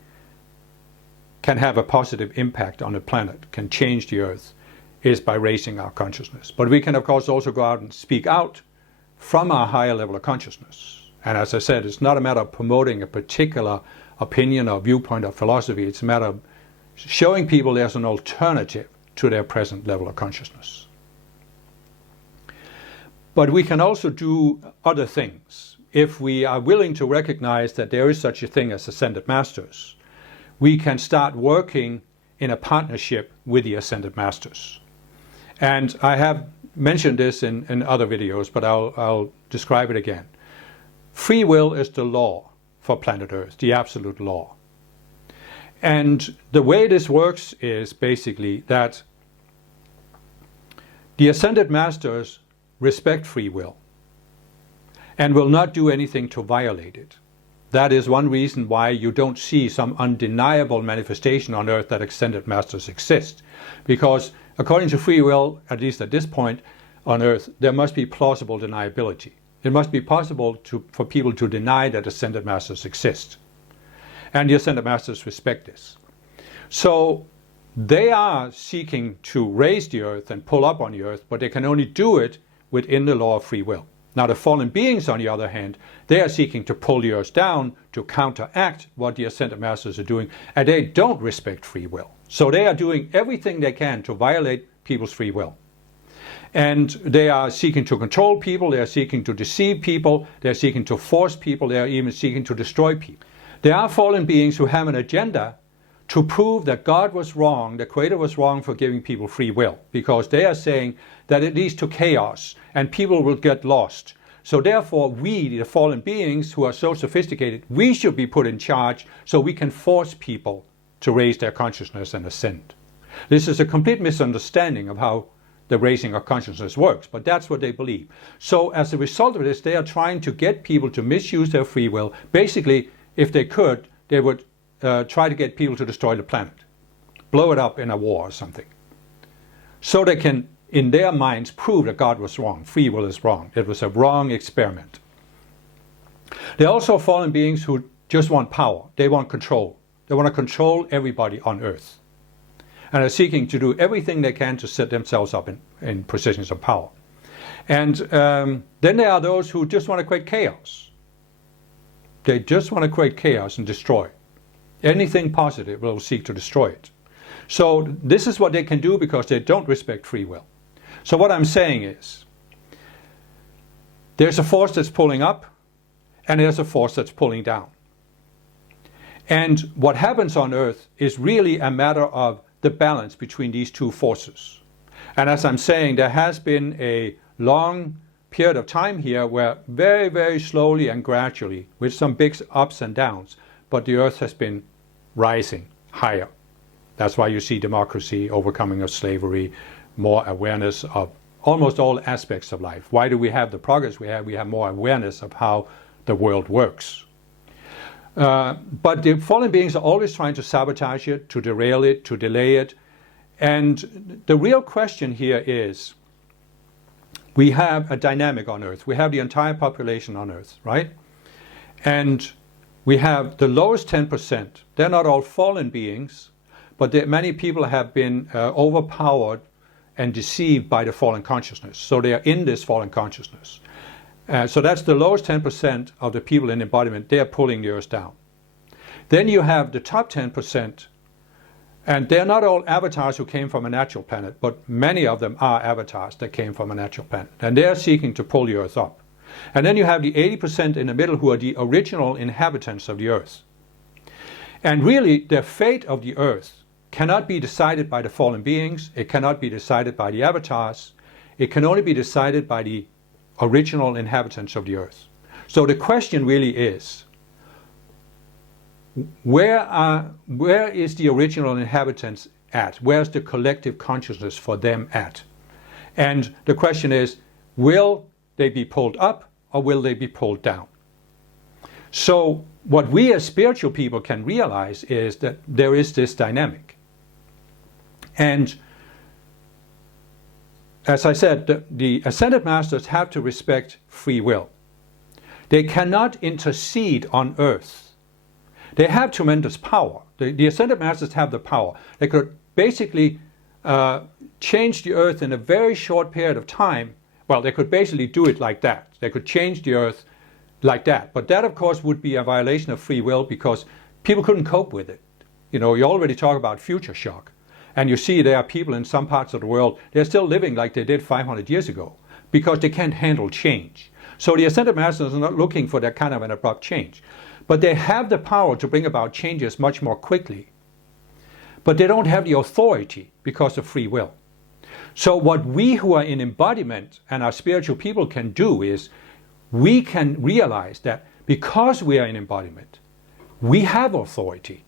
can have a positive impact on the planet, can change the earth, is by raising our consciousness. But we can of course also go out and speak out from our higher level of consciousness. And as I said, it's not a matter of promoting a particular opinion or viewpoint or philosophy. It's a matter of showing people there's an alternative to their present level of consciousness. But we can also do other things. If we are willing to recognize that there is such a thing as ascended masters, we can start working in a partnership with the ascended masters. And I have mentioned this in other videos, but I'll describe it again. Free will is the law for planet Earth, the absolute law. And the way this works is basically that the ascended masters respect free will and will not do anything to violate it. That is one reason why you don't see some undeniable manifestation on earth that ascended masters exist. Because according to free will, at least at this point on earth, there must be plausible deniability. It must be possible for people to deny that ascended masters exist. And the ascended masters respect this. So they are seeking to raise the earth and pull up on the earth, but they can only do it within the law of free will. Now the fallen beings, on the other hand, they are seeking to pull the earth down to counteract what the ascended masters are doing, and they don't respect free will. So they are doing everything they can to violate people's free will. And they are seeking to control people, they are seeking to deceive people, they are seeking to force people, they are even seeking to destroy people. There are fallen beings who have an agenda to prove that God was wrong, the Creator was wrong for giving people free will, because they are saying that it leads to chaos and people will get lost. So therefore we, the fallen beings who are so sophisticated, we should be put in charge so we can force people to raise their consciousness and ascend. This is a complete misunderstanding of how the raising of consciousness works, but that's what they believe. So as a result of this, they are trying to get people to misuse their free will. Basically, if they could, they would try to get people to destroy the planet, blow it up in a war or something, so they can, in their minds, prove that God was wrong, free will is wrong, it was a wrong experiment. There are also fallen beings who just want power, they want control. They want to control everybody on earth, and are seeking to do everything they can to set themselves up in positions of power. And then there are those who just want to create chaos. They just want to create chaos and destroy. Anything positive will seek to destroy it. So this is what they can do because they don't respect free will. So what I'm saying is, there's a force that's pulling up, and there's a force that's pulling down. And what happens on Earth is really a matter of the balance between these two forces. And as I'm saying, there has been a long period of time here where very, very slowly and gradually, with some big ups and downs, but the Earth has been rising higher. That's why you see democracy, overcoming of slavery, more awareness of almost all aspects of life. Why do we have the progress we have? We have more awareness of how the world works. But the fallen beings are always trying to sabotage it, to derail it, to delay it. And the real question here is, we have a dynamic on Earth. We have the entire population on Earth, right? And we have the lowest 10%. They're not all fallen beings, but many people have been overpowered and deceived by the fallen consciousness. So they are in this fallen consciousness. So that's the lowest 10% of the people in embodiment. They are pulling the Earth down. Then you have the top 10%, and they're not all avatars who came from a natural planet, but many of them are avatars that came from a natural planet. And they're seeking to pull the Earth up. And then you have the 80% in the middle who are the original inhabitants of the Earth. And really, the fate of the Earth cannot be decided by the fallen beings. It cannot be decided by the avatars. It can only be decided by the original inhabitants of the Earth. So the question really is, where is the original inhabitants at? Where's the collective consciousness for them at? And the question is, will they be pulled up or will they be pulled down? So what we as spiritual people can realize is that there is this dynamic. And as I said, the Ascended Masters have to respect free will. They cannot intercede on Earth. They have tremendous power. The Ascended Masters have the power. They could basically change the Earth in a very short period of time. Well, they could basically do it like that. They could change the Earth like that. But that, of course, would be a violation of free will because people couldn't cope with it. You know, you already talk about future shock. And you see there are people in some parts of the world, they're still living like they did 500 years ago because they can't handle change. So the Ascended Masters are not looking for that kind of an abrupt change. But they have the power to bring about changes much more quickly. But they don't have the authority because of free will. So what we who are in embodiment and our spiritual people can do is we can realize that because we are in embodiment, we have authority.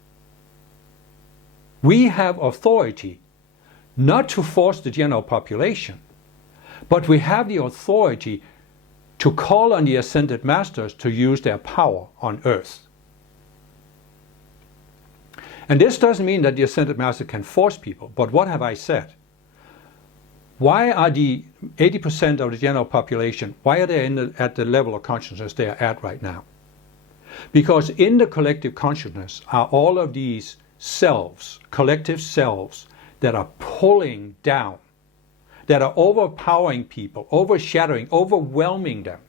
We have authority not to force the general population, but we have the authority to call on the Ascended Masters to use their power on Earth. And this doesn't mean that the Ascended Master can force people, but what have I said? Why are the 80% of the general population, why are they at the level of consciousness they are at right now? Because in the collective consciousness are all of these selves, collective selves, that are pulling down, that are overpowering people, overshadowing, overwhelming them.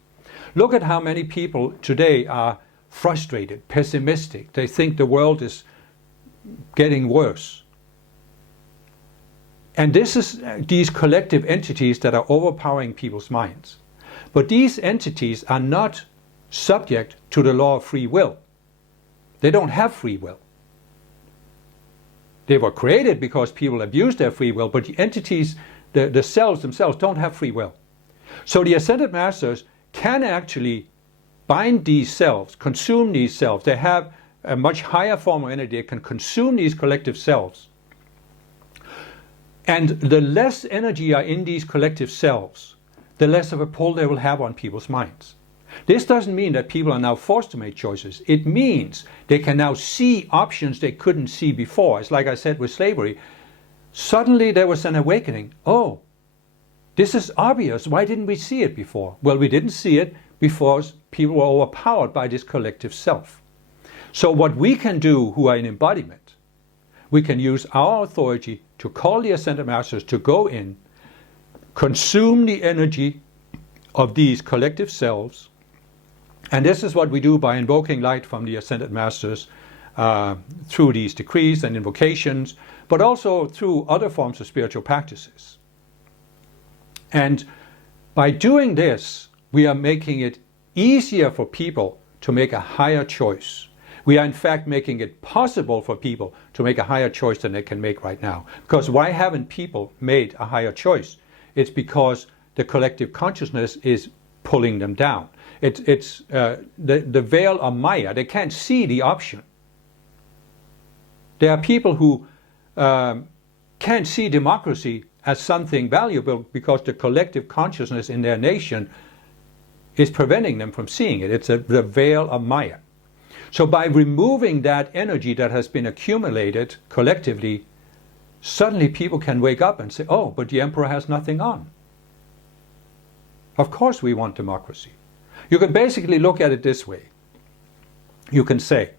Look at how many people today are frustrated, pessimistic. They think the world is getting worse. And this is these collective entities that are overpowering people's minds. But these entities are not subject to the law of free will. They don't have free will. They were created because people abused their free will, but the entities, the cells themselves, don't have free will. So the Ascended Masters can actually bind these cells, consume these cells. They have a much higher form of energy. They can consume these collective cells. And the less energy are in these collective cells, the less of a pull they will have on people's minds. This doesn't mean that people are now forced to make choices. It means they can now see options they couldn't see before. It's like I said with slavery. Suddenly there was an awakening. Oh, this is obvious. Why didn't we see it before? Well, we didn't see it because people were overpowered by this collective self. So what we can do, who are in embodiment, we can use our authority to call the Ascended Masters to go in, consume the energy of these collective selves. And this is what we do by invoking light from the Ascended Masters through these decrees and invocations, but also through other forms of spiritual practices. And by doing this, we are making it easier for people to make a higher choice. We are in fact making it possible for people to make a higher choice than they can make right now. Because why haven't people made a higher choice? It's because the collective consciousness is pulling them down. It's the veil of Maya. They can't see the option. There are people who can't see democracy as something valuable because the collective consciousness in their nation is preventing them from seeing it. It's the veil of Maya. So by removing that energy that has been accumulated collectively, suddenly people can wake up and say, oh, but the emperor has nothing on. Of course we want democracy. You can basically look at it this way. You can say,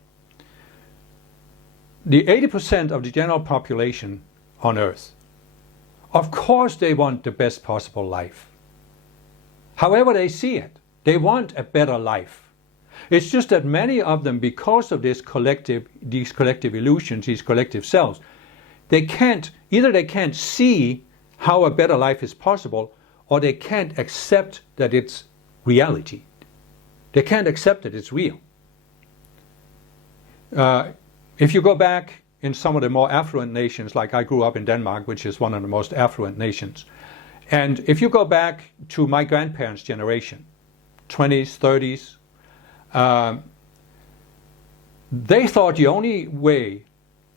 the 80% of the general population on Earth, of course they want the best possible life. However they see it, they want a better life. It's just that many of them, because of these collective illusions, these collective selves, either they can't see how a better life is possible, or they can't accept that it's reality. They can't accept that it's real. If you go back in some of the more affluent nations, like I grew up in Denmark, which is one of the most affluent nations, and if you go back to my grandparents' generation, 20s, 30s, they thought the only way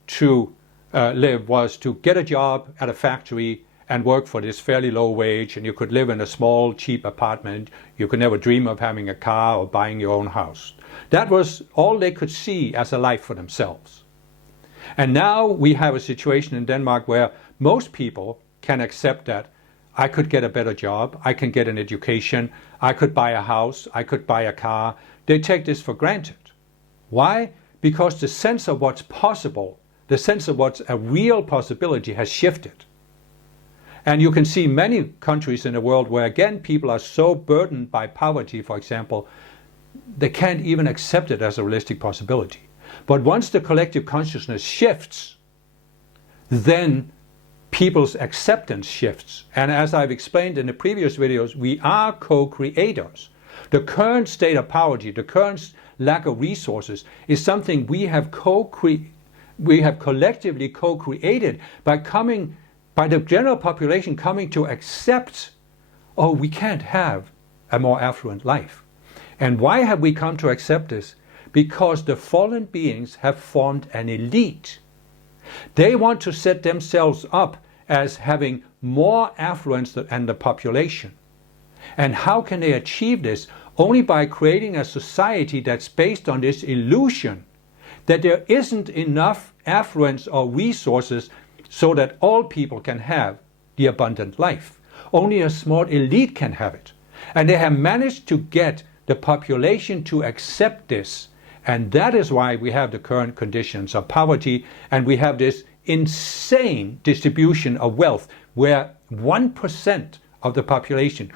to live was to get a job at a factory and work for this fairly low wage, and you could live in a small, cheap apartment. You could never dream of having a car or buying your own house. That was all they could see as a life for themselves. And now we have a situation in Denmark where most people can accept that I could get a better job, I can get an education, I could buy a house, I could buy a car. They take this for granted. Why? Because the sense of what's possible, the sense of what's a real possibility has shifted. And you can see many countries in the world where, again, people are so burdened by poverty, for example, they can't even accept it as a realistic possibility. But once the collective consciousness shifts, then people's acceptance shifts. And as I've explained in the previous videos, we are co-creators. The current state of poverty, the current lack of resources, is something we have collectively co-created by the general population coming to accept, oh, we can't have a more affluent life. And why have we come to accept this? Because the fallen beings have formed an elite. They want to set themselves up as having more affluence than the population. And how can they achieve this? Only by creating a society that's based on this illusion that there isn't enough affluence or resources so that all people can have the abundant life. Only a small elite can have it. And they have managed to get the population to accept this. And that is why we have the current conditions of poverty, and we have this insane distribution of wealth where 1% of the population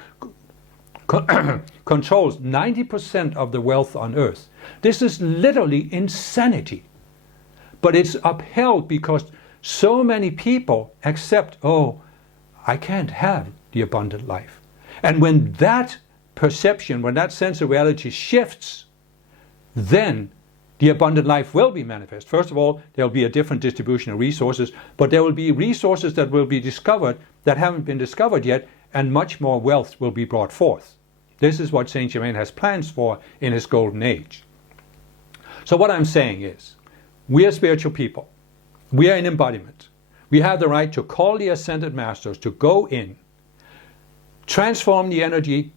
controls 90% of the wealth on earth. This is literally insanity. But it's upheld because so many people accept, oh, I can't have the abundant life. And when that perception, when that sense of reality shifts, then the abundant life will be manifest. First of all, there will be a different distribution of resources, but there will be resources that will be discovered that haven't been discovered yet, and much more wealth will be brought forth. This is what Saint Germain has plans for in his golden age. So what I'm saying is, we are spiritual people. We are in embodiment. We have the right to call the ascended masters to go in, transform the energy,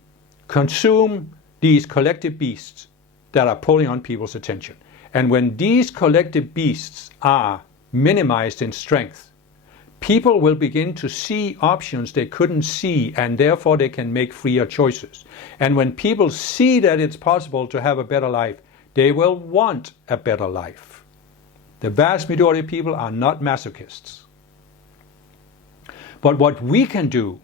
consume these collective beasts that are pulling on people's attention. And when these collective beasts are minimized in strength, people will begin to see options they couldn't see, and therefore they can make freer choices. And when people see that it's possible to have a better life, they will want a better life. The vast majority of people are not masochists. But what we can do,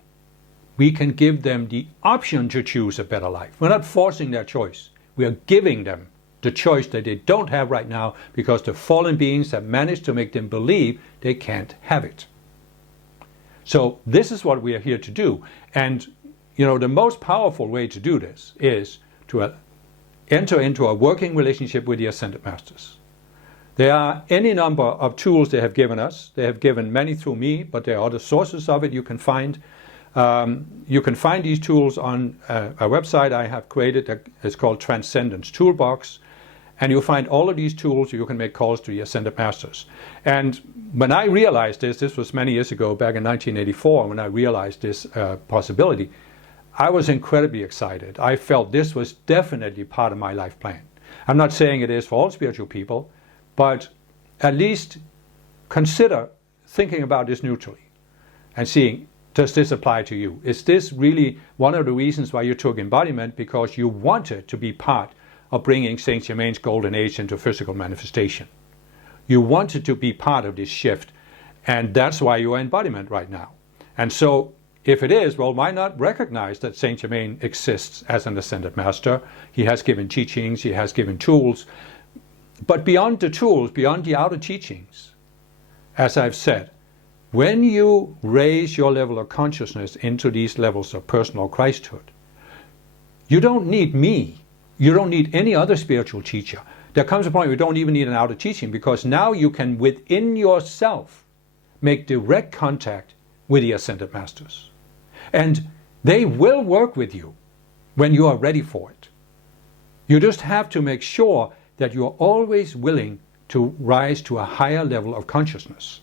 we can give them the option to choose a better life. We're not forcing their choice. We are giving them the choice that they don't have right now, because the fallen beings have managed to make them believe they can't have it. So this is what we are here to do. And the most powerful way to do this is to enter into a working relationship with the Ascended Masters. There are any number of tools they have given us. They have given many through me, but there are other sources of it you can find. You can find these tools on a website I have created. It's called Transcendence Toolbox. And you'll find all of these tools. You can make calls to the Ascended Masters. And when I realized this was many years ago, back in 1984, when I realized this possibility, I was incredibly excited. I felt this was definitely part of my life plan. I'm not saying it is for all spiritual people, but at least consider thinking about this neutrally and seeing, does this apply to you? Is this really one of the reasons why you took embodiment? Because you wanted to be part of bringing Saint Germain's golden age into physical manifestation. You wanted to be part of this shift, and that's why you are embodiment right now. And so if it is, well, why not recognize that Saint Germain exists as an Ascended Master? He has given teachings, he has given tools. But beyond the tools, beyond the outer teachings, as I've said, when you raise your level of consciousness into these levels of personal Christhood, you don't need me. You don't need any other spiritual teacher. There comes a point where you don't even need an outer teaching, because now you can, within yourself, make direct contact with the Ascended Masters. And they will work with you when you are ready for it. You just have to make sure that you are always willing to rise to a higher level of consciousness.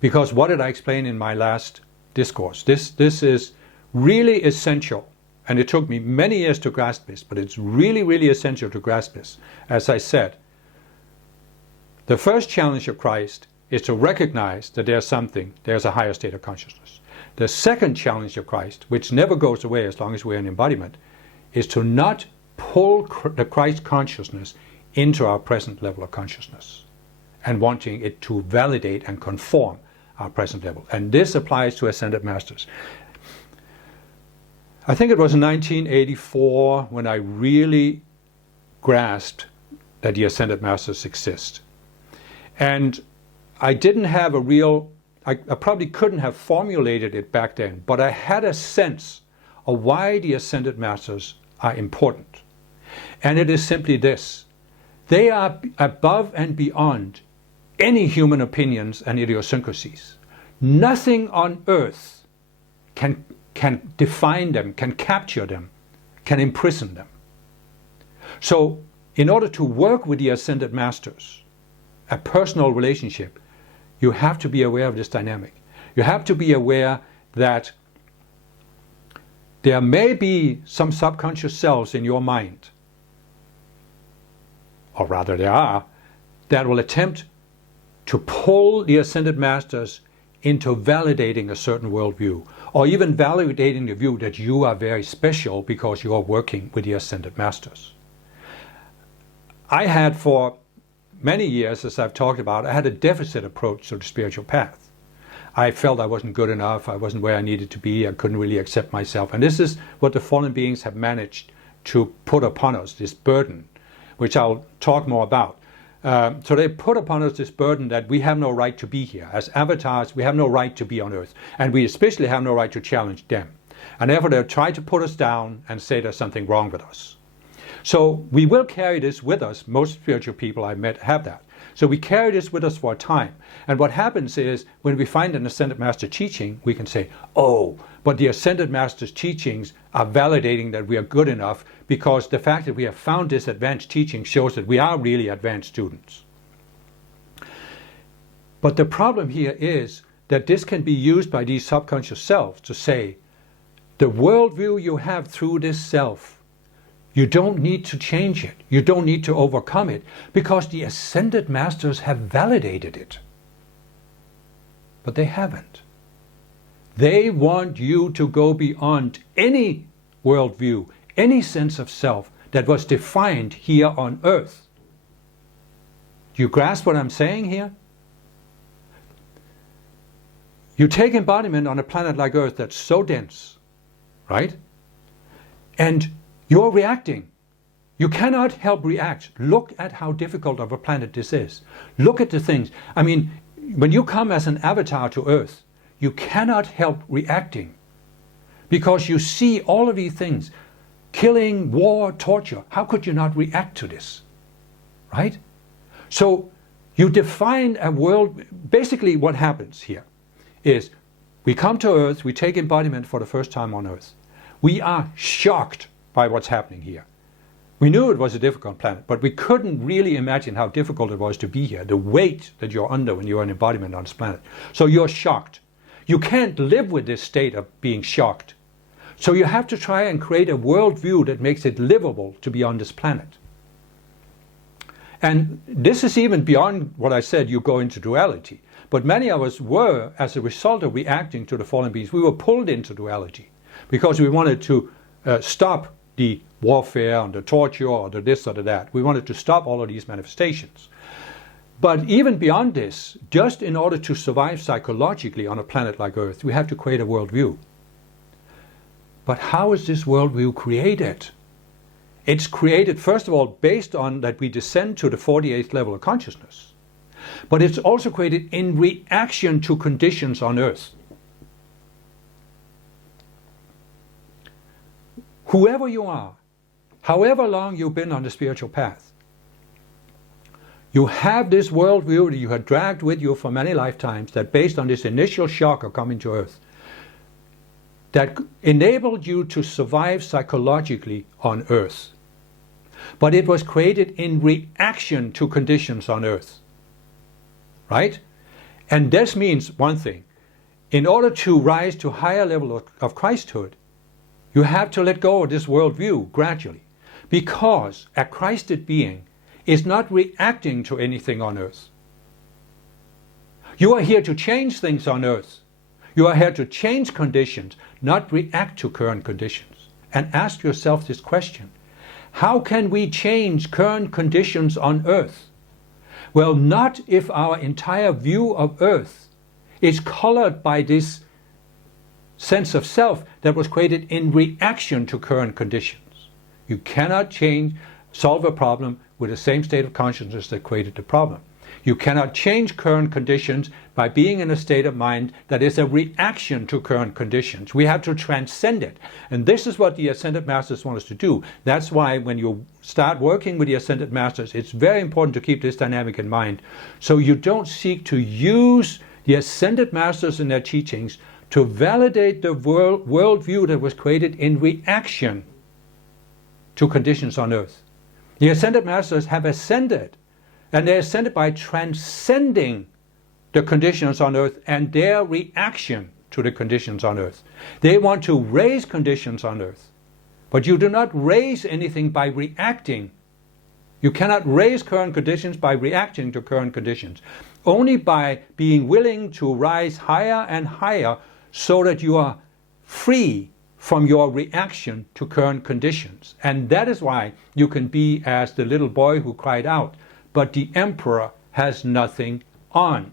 Because what did I explain in my last discourse? This is really essential. And it took me many years to grasp this, but it's really, really essential to grasp this. As I said, the first challenge of Christ is to recognize that there's a higher state of consciousness. The second challenge of Christ, which never goes away as long as we're in embodiment, is to not pull the Christ consciousness into our present level of consciousness and wanting it to validate and conform our present level. And this applies to Ascended Masters. I think it was in 1984 when I really grasped that the Ascended Masters exist. And I didn't have I probably couldn't have formulated it back then, but I had a sense of why the Ascended Masters are important. And it is simply this: they are above and beyond any human opinions and idiosyncrasies. Nothing on earth can define them, can capture them, can imprison them. So in order to work with the Ascended Masters, a personal relationship, you have to be aware of this dynamic. You have to be aware that there may be some subconscious selves in your mind, or rather there are, that will attempt to pull the Ascended Masters into validating a certain worldview, or even validating the view that you are very special because you are working with the Ascended Masters. I had for many years, as I've talked about, I had a deficit approach to the spiritual path. I felt I wasn't good enough, I wasn't where I needed to be, I couldn't really accept myself. And this is what the fallen beings have managed to put upon us, this burden, which I'll talk more about. So they put upon us this burden that we have no right to be here. As avatars, we have no right to be on Earth. And we especially have no right to challenge them. And therefore they try to put us down and say there's something wrong with us. So we will carry this with us. Most spiritual people I've met have that. So we carry this with us for a time. And what happens is, when we find an Ascended Master teaching, we can say, oh, but the Ascended Master's teachings are validating that we are good enough, because the fact that we have found this advanced teaching shows that we are really advanced students. But the problem here is that this can be used by these subconscious selves to say, the worldview you have through this self, you don't need to change it. You don't need to overcome it, because the Ascended Masters have validated it. But they haven't. They want you to go beyond any worldview, any sense of self that was defined here on Earth. Do you grasp what I'm saying here? You take embodiment on a planet like Earth that's so dense, right? And you're reacting. You cannot help react. Look at how difficult of a planet this is. Look at the things. I mean, when you come as an avatar to Earth, you cannot help reacting, because you see all of these things. Killing, war, torture. How could you not react to this? Right? So you define a world. Basically what happens here is, we come to Earth, we take embodiment for the first time on Earth. We are shocked by what's happening here. We knew it was a difficult planet, but we couldn't really imagine how difficult it was to be here, the weight that you're under when you're an embodiment on this planet. So you're shocked. You can't live with this state of being shocked. So you have to try and create a worldview that makes it livable to be on this planet. And this is even beyond what I said, you go into duality. But many of us were, as a result of reacting to the fallen beings, we were pulled into duality, because we wanted to stop the warfare and the torture or the this or the that. We wanted to stop all of these manifestations. But even beyond this, just in order to survive psychologically on a planet like Earth, we have to create a worldview. But how is this worldview created? It's created, first of all, based on that we descend to the 48th level of consciousness. But it's also created in reaction to conditions on Earth. Whoever you are, however long you've been on the spiritual path, you have this worldview that you had dragged with you for many lifetimes, that based on this initial shock of coming to Earth, that enabled you to survive psychologically on Earth. But it was created in reaction to conditions on Earth. Right? And this means one thing. In order to rise to a higher level of Christhood, you have to let go of this worldview gradually, because a Christed being is not reacting to anything on Earth. You are here to change things on Earth. You are here to change conditions, not react to current conditions. And ask yourself this question: how can we change current conditions on Earth? Well, not if our entire view of Earth is colored by this sense of self that was created in reaction to current conditions. You cannot solve a problem with the same state of consciousness that created the problem. You cannot change current conditions by being in a state of mind that is a reaction to current conditions. We have to transcend it. And this is what the Ascended Masters want us to do. That's why when you start working with the Ascended Masters, it's very important to keep this dynamic in mind, so you don't seek to use the Ascended Masters and their teachings to validate the worldview that was created in reaction to conditions on Earth. The Ascended Masters have ascended, and they ascended by transcending the conditions on Earth and their reaction to the conditions on Earth. They want to raise conditions on Earth, but you do not raise anything by reacting. You cannot raise current conditions by reacting to current conditions. Only by being willing to rise higher and higher, so that you are free from your reaction to current conditions. And that is why you can be as the little boy who cried out, "But the emperor has nothing on."